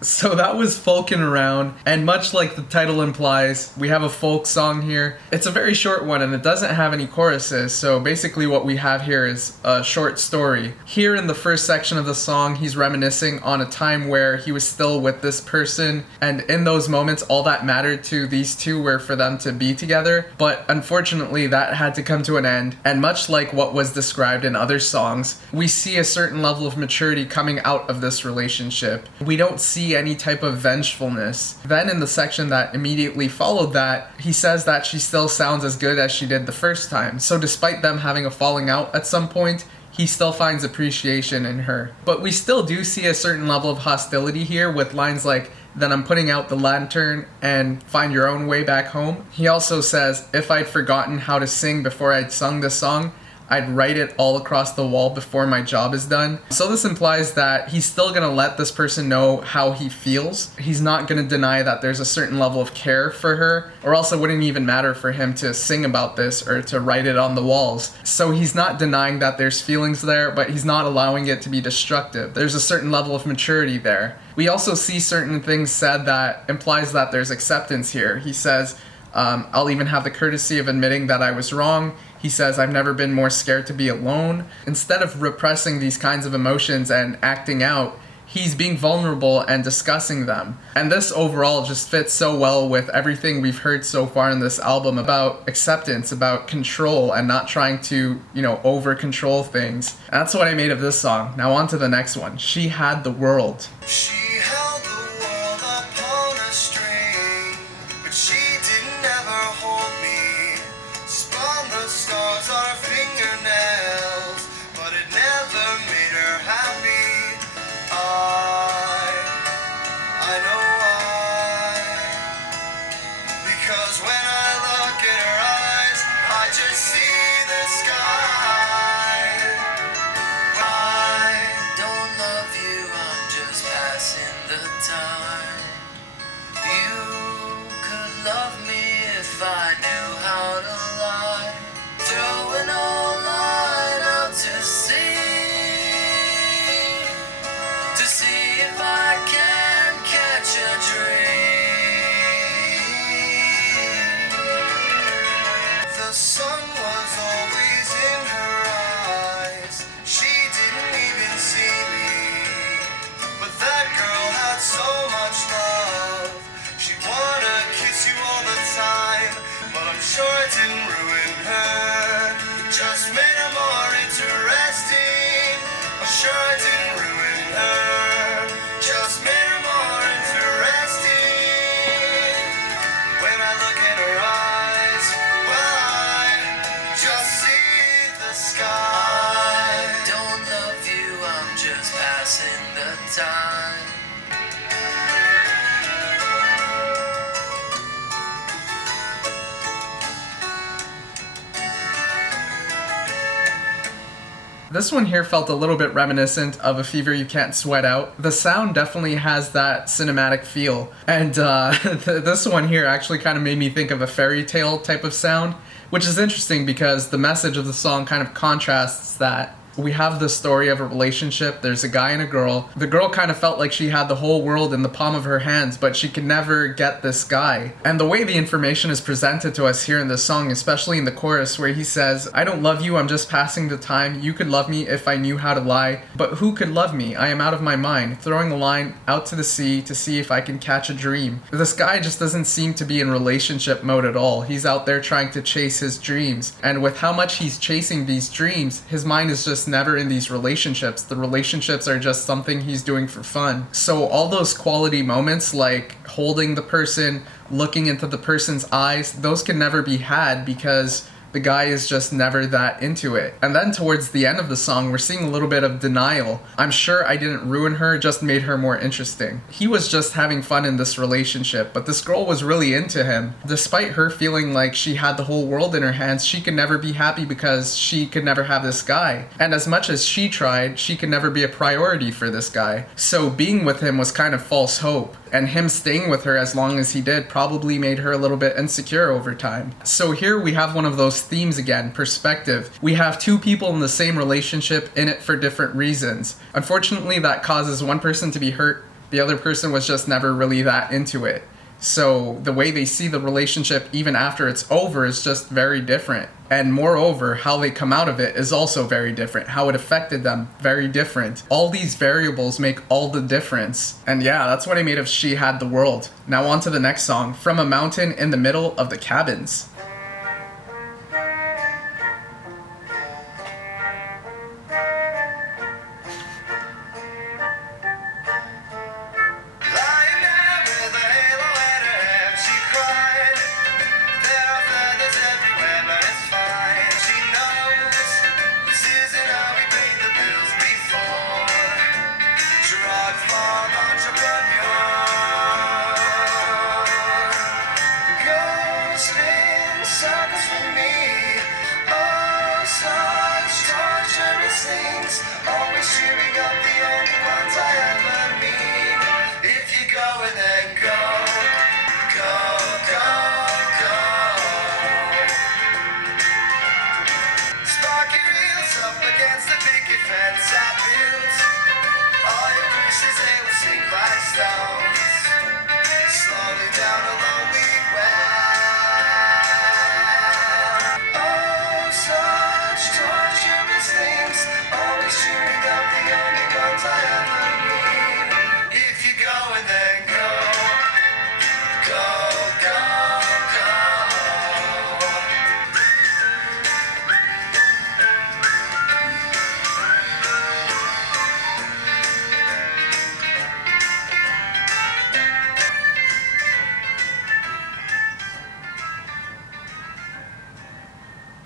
So that was Folkin Around, and much like the title implies, we have a folk song here. It's a very short one and it doesn't have any choruses, so basically what we have here is a short story. Here in the first section of the song, he's reminiscing on a time where he was still with this person, and in those moments all that mattered to these two were for them to be together, but unfortunately that had to come to an end, and much like what was described in other songs, we see a certain level of maturity coming out of this relationship. We don't see any type of vengefulness. Then in the section that immediately followed that, he says that she still sounds as good as she did the first time. So despite them having a falling out at some point, he still finds appreciation in her. But we still do see a certain level of hostility here with lines like, "Then I'm putting out the lantern and find your own way back home." He also says, "If I'd forgotten how to sing before I'd sung this song, I'd write it all across the wall before my job is done." So this implies that he's still gonna let this person know how he feels. He's not gonna deny that there's a certain level of care for her, or else it wouldn't even matter for him to sing about this or to write it on the walls. So he's not denying that there's feelings there, but he's not allowing it to be destructive. There's a certain level of maturity there. We also see certain things said that implies that there's acceptance here. He says, "I'll even have the courtesy of admitting that I was wrong." He says, "I've never been more scared to be alone." Instead of repressing these kinds of emotions and acting out, he's being vulnerable and discussing them. And this overall just fits so well with everything we've heard so far in this album about acceptance, about control, and not trying to, over control things. And that's what I made of this song. Now on to the next one. She Had the World. She held the world upon a string, but she didn't ever hold me. Spun the stars on her fingernails, but it never made her happy. I know why. Because when I look in her eyes, I just see the sky. I don't love you, I'm just passing the time. You could love me if I knew how to lie. Throwing all light out to see if I can catch a dream. The sun was always in her eyes. She didn't even see me, but that girl had so much love. She wanna kiss you all the time, but I'm sure it didn't ruin her. Just made her more interesting. I'm sure it didn't ruin her. Just made her more interesting. When I look in her eyes, well, I just see the sky. I don't love you, I'm just passing the time. This one here felt a little bit reminiscent of A Fever You Can't Sweat Out. The sound definitely has that cinematic feel. And this one here actually kind of made me think of a fairy tale type of sound, which is interesting because the message of the song kind of contrasts that. We have the story of a relationship. There's a guy and a girl. The girl kind of felt like she had the whole world in the palm of her hands, but she could never get this guy. And the way the information is presented to us here in this song, especially in the chorus where he says, "I don't love you, I'm just passing the time. You could love me if I knew how to lie. But who could love me? I am out of my mind. Throwing a line out to the sea to see if I can catch a dream." This guy just doesn't seem to be in relationship mode at all. He's out there trying to chase his dreams. And with how much he's chasing these dreams, his mind is just never in these relationships. The relationships are just something he's doing for fun. So all those quality moments like holding the person, looking into the person's eyes, those can never be had because the guy is just never that into it. And then towards the end of the song, we're seeing a little bit of denial. "I'm sure I didn't ruin her, just made her more interesting." He was just having fun in this relationship, but this girl was really into him. Despite her feeling like she had the whole world in her hands, she could never be happy because she could never have this guy. And as much as she tried, she could never be a priority for this guy. So being with him was kind of false hope. And him staying with her as long as he did probably made her a little bit insecure over time. So here we have one of those themes again, perspective. We have two people in the same relationship in it for different reasons. Unfortunately, that causes one person to be hurt The other person was just never really that into it. So the way they see the relationship even after it's over is just very different. And moreover, how they come out of it is also very different. How it affected them, very different. All these variables make all the difference. And yeah, that's what I made of She Had the World. Now on to the next song, From a Mountain in the Middle of the Cabins. Lying there with a halo at her hair, she cried. There are feathers everywhere, but it's fine. She knows this isn't how we paid the bills before. Drug farm entrepreneur. Go spin circles for me. Oh, such torturous things. Always cheering up the only ones I ever meet. If you go and then go, go, go, go. Spark your heels up against the picket fence I built. All your wishes they will sink like stones. Slowly down a lonely well. Oh, such torturous things. Always cheering up the only ones I ever need. If you go and then go, go, go, go.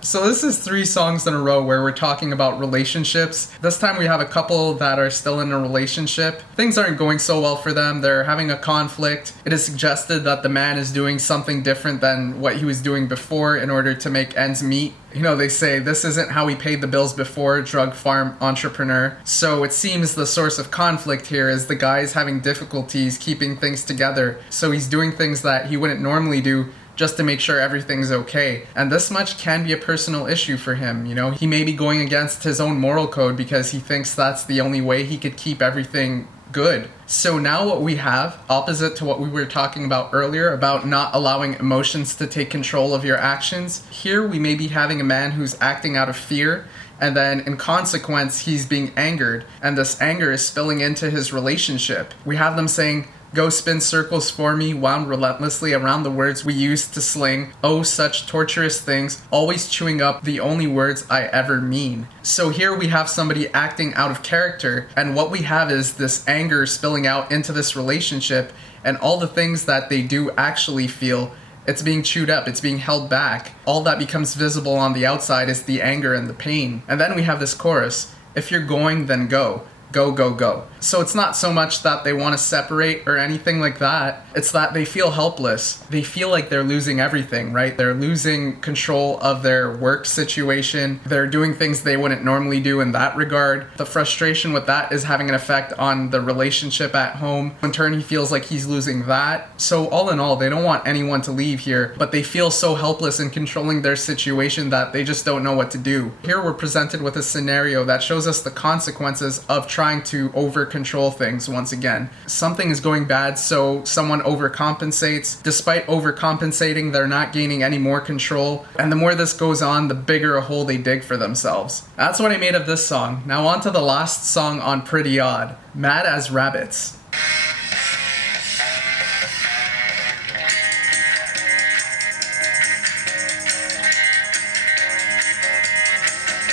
So this is 3 songs in a row where we're talking about relationships. This time we have a couple that are still in a relationship. Things aren't going so well for them. They're having a conflict. It is suggested that the man is doing something different than what he was doing before in order to make ends meet. You know, they say this isn't how we paid the bills before, drug farm entrepreneur. So it seems the source of conflict here is the guy's having difficulties keeping things together. So he's doing things that he wouldn't normally do just to make sure everything's okay. And this much can be a personal issue for him, you know? He may be going against his own moral code because he thinks that's the only way he could keep everything good. So now what we have, opposite to what we were talking about earlier, about not allowing emotions to take control of your actions, here we may be having a man who's acting out of fear, and then in consequence, he's being angered, and this anger is spilling into his relationship. We have them saying, go spin circles for me, wound relentlessly around the words we used to sling. Oh, such torturous things, always chewing up the only words I ever mean. So here we have somebody acting out of character, and what we have is this anger spilling out into this relationship, and all the things that they do actually feel, it's being chewed up, it's being held back. All that becomes visible on the outside is the anger and the pain. And then we have this chorus, if you're going, then go. Go, go, go. So it's not so much that they want to separate or anything like that. It's that they feel helpless. They feel like they're losing everything, right? They're losing control of their work situation. They're doing things they wouldn't normally do in that regard. The frustration with that is having an effect on the relationship at home. In turn, he feels like he's losing that. So all in all, they don't want anyone to leave here, but they feel so helpless in controlling their situation that they just don't know what to do. Here we're presented with a scenario that shows us the consequences of trying to over-control things once again. Something is going bad, so someone overcompensates. Despite overcompensating, they're not gaining any more control. And the more this goes on, the bigger a hole they dig for themselves. That's what I made of this song. Now on to the last song on Pretty Odd, Mad as Rabbits.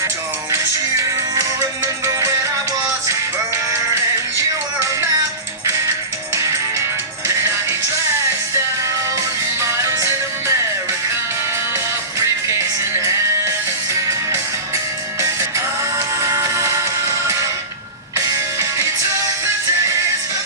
Don't you remember when I was a bird and you were a map? Now he tracks down miles in America, briefcase in hand. He took the days for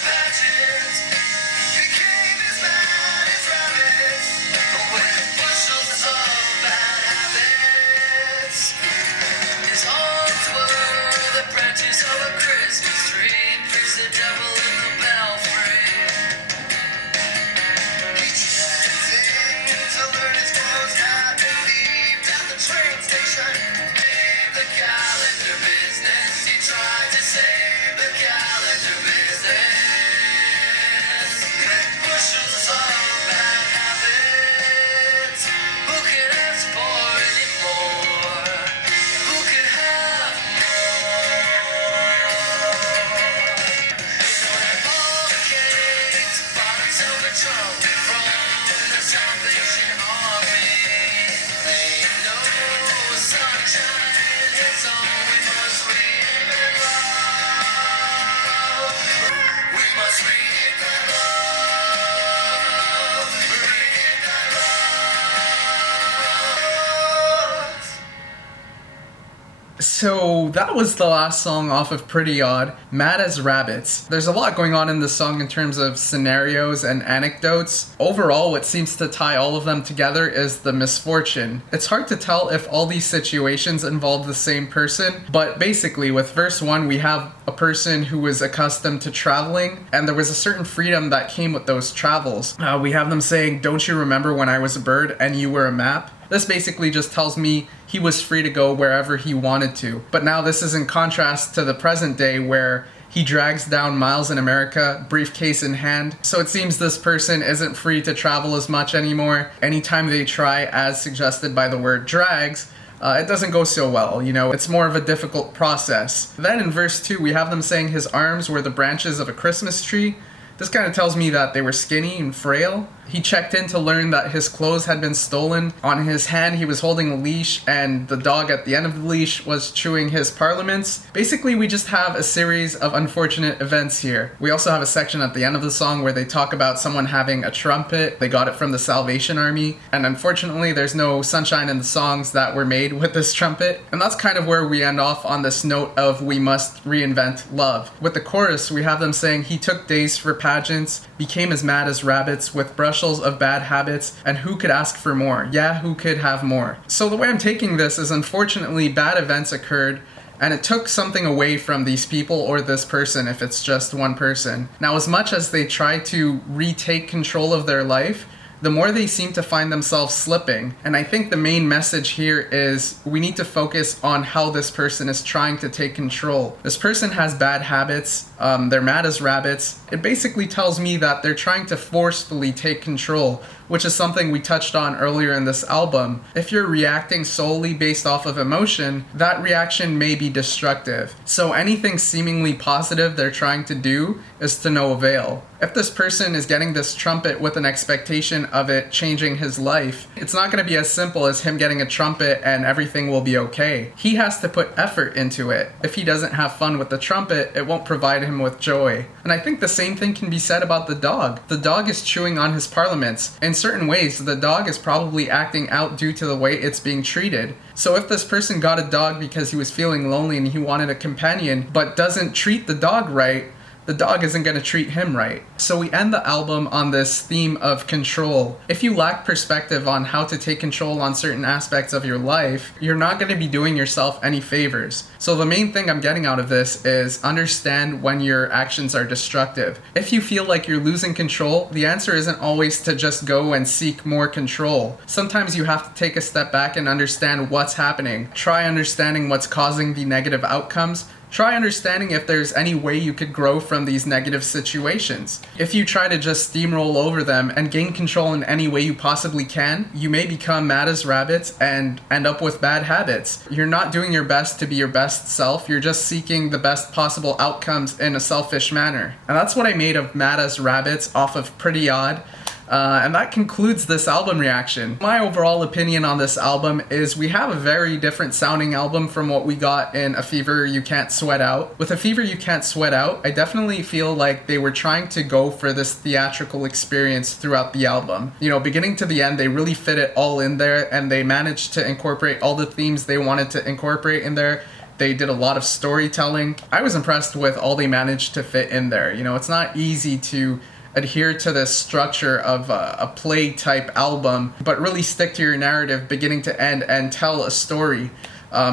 So that was the last song off of Pretty Odd, Mad as Rabbits. There's a lot going on in this song in terms of scenarios and anecdotes. Overall, what seems to tie all of them together is the misfortune. It's hard to tell if all these situations involve the same person, but basically with verse 1 we have a person who was accustomed to traveling, and there was a certain freedom that came with those travels. We have them saying, "Don't you remember when I was a bird and you were a map?" This basically just tells me he was free to go wherever he wanted to. But now this is in contrast to the present day where he drags down miles in America, briefcase in hand. So it seems this person isn't free to travel as much anymore. Anytime they try, as suggested by the word drags, it doesn't go so well, it's more of a difficult process. Then in verse 2, we have them saying his arms were the branches of a Christmas tree. This kind of tells me that they were skinny and frail. He checked in to learn that his clothes had been stolen. On his hand, he was holding a leash, and the dog at the end of the leash was chewing his parliaments. Basically, we just have a series of unfortunate events here. We also have a section at the end of the song where they talk about someone having a trumpet. They got it from the Salvation Army, and unfortunately, there's no sunshine in the songs that were made with this trumpet. And that's kind of where we end off on this note of we must reinvent love. With the chorus, we have them saying he took days for pageants, became as mad as rabbits with bushels of bad habits, and who could ask for more? Yeah, who could have more? So the way I'm taking this is, unfortunately, bad events occurred, and it took something away from these people or this person if it's just one person. Now, as much as they try to retake control of their life, the more they seem to find themselves slipping. And I think the main message here is we need to focus on how this person is trying to take control. This person has bad habits, they're mad as rabbits. It basically tells me that they're trying to forcefully take control, which is something we touched on earlier in this album. If you're reacting solely based off of emotion, that reaction may be destructive. So anything seemingly positive they're trying to do is to no avail. If this person is getting this trumpet with an expectation of it changing his life, it's not going to be as simple as him getting a trumpet and everything will be okay. He has to put effort into it. If he doesn't have fun with the trumpet, it won't provide him with joy. And I think the same thing can be said about the dog. The dog is chewing on his parliaments. In certain ways, the dog is probably acting out due to the way it's being treated. So if this person got a dog because he was feeling lonely and he wanted a companion, but doesn't treat the dog right, the dog isn't going to treat him right. So we end the album on this theme of control. If you lack perspective on how to take control on certain aspects of your life, you're not going to be doing yourself any favors. So the main thing I'm getting out of this is understand when your actions are destructive. If you feel like you're losing control, the answer isn't always to just go and seek more control. Sometimes you have to take a step back and understand what's happening. Try understanding what's causing the negative outcomes. Try understanding if there's any way you could grow from these negative situations. If you try to just steamroll over them and gain control in any way you possibly can, you may become mad as rabbits and end up with bad habits. You're not doing your best to be your best self, you're just seeking the best possible outcomes in a selfish manner. And that's what I made of Mad as Rabbits off of Pretty Odd. And that concludes this album reaction. My overall opinion on this album is we have a very different sounding album from what we got in A Fever You Can't Sweat Out. With A Fever You Can't Sweat Out, I definitely feel like they were trying to go for this theatrical experience throughout the album. Beginning to the end, they really fit it all in there, and they managed to incorporate all the themes they wanted to incorporate in there. They did a lot of storytelling. I was impressed with all they managed to fit in there. It's not easy to adhere to this structure of a play type album, but really stick to your narrative beginning to end and tell a story.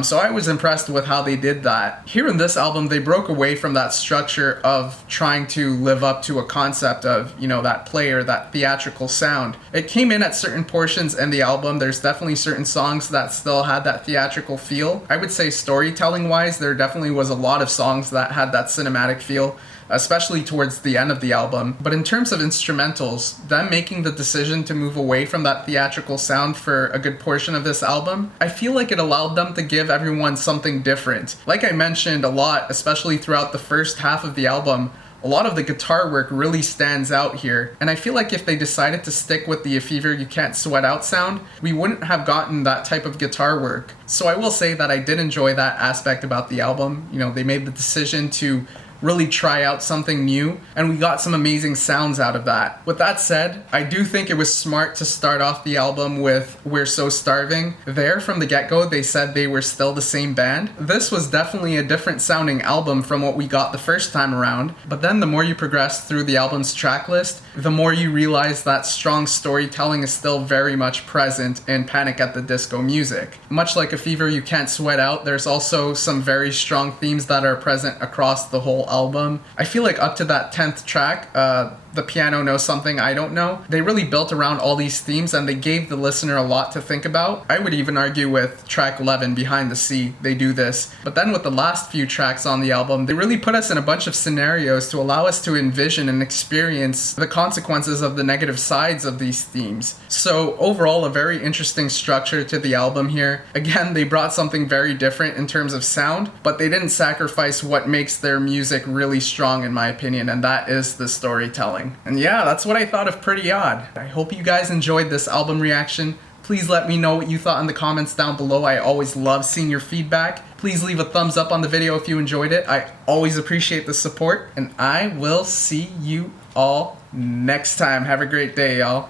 So I was impressed with how they did that. Here in this album, they broke away from that structure of trying to live up to a concept of, that play or that theatrical sound. It came in at certain portions in the album. There's definitely certain songs that still had that theatrical feel. I would say storytelling wise, there definitely was a lot of songs that had that cinematic feel, especially towards the end of the album. But in terms of instrumentals, them making the decision to move away from that theatrical sound for a good portion of this album, I feel like it allowed them to give everyone something different. Like I mentioned a lot, especially throughout the first half of the album, a lot of the guitar work really stands out here, and I feel like if they decided to stick with the A Fever You Can't Sweat Out sound, we wouldn't have gotten that type of guitar work. So I will say that I did enjoy that aspect about the album. They made the decision to really try out something new, and we got some amazing sounds out of that. With that said, I do think it was smart to start off the album with We're So Starving. There, from the get-go, they said they were still the same band. This was definitely a different sounding album from what we got the first time around, but then the more you progress through the album's track list, the more you realize that strong storytelling is still very much present in Panic at the Disco music. Much like A Fever You Can't Sweat Out, there's also some very strong themes that are present across the whole album. I feel like up to that 10th track, The Piano Knows Something I Don't Know, they really built around all these themes and they gave the listener a lot to think about. I would even argue with track 11, Behind the Sea, they do this. But then with the last few tracks on the album, they really put us in a bunch of scenarios to allow us to envision and experience the consequences of the negative sides of these themes. So overall, a very interesting structure to the album here. Again, they brought something very different in terms of sound, but they didn't sacrifice what makes their music really strong in my opinion, and that is the storytelling. And yeah, that's what I thought of Pretty Odd. I hope you guys enjoyed this album reaction. Please let me know what you thought in the comments down below. I always love seeing your feedback. Please leave a thumbs up on the video if you enjoyed it. I always appreciate the support, and I will see you all next time. Have a great day, y'all.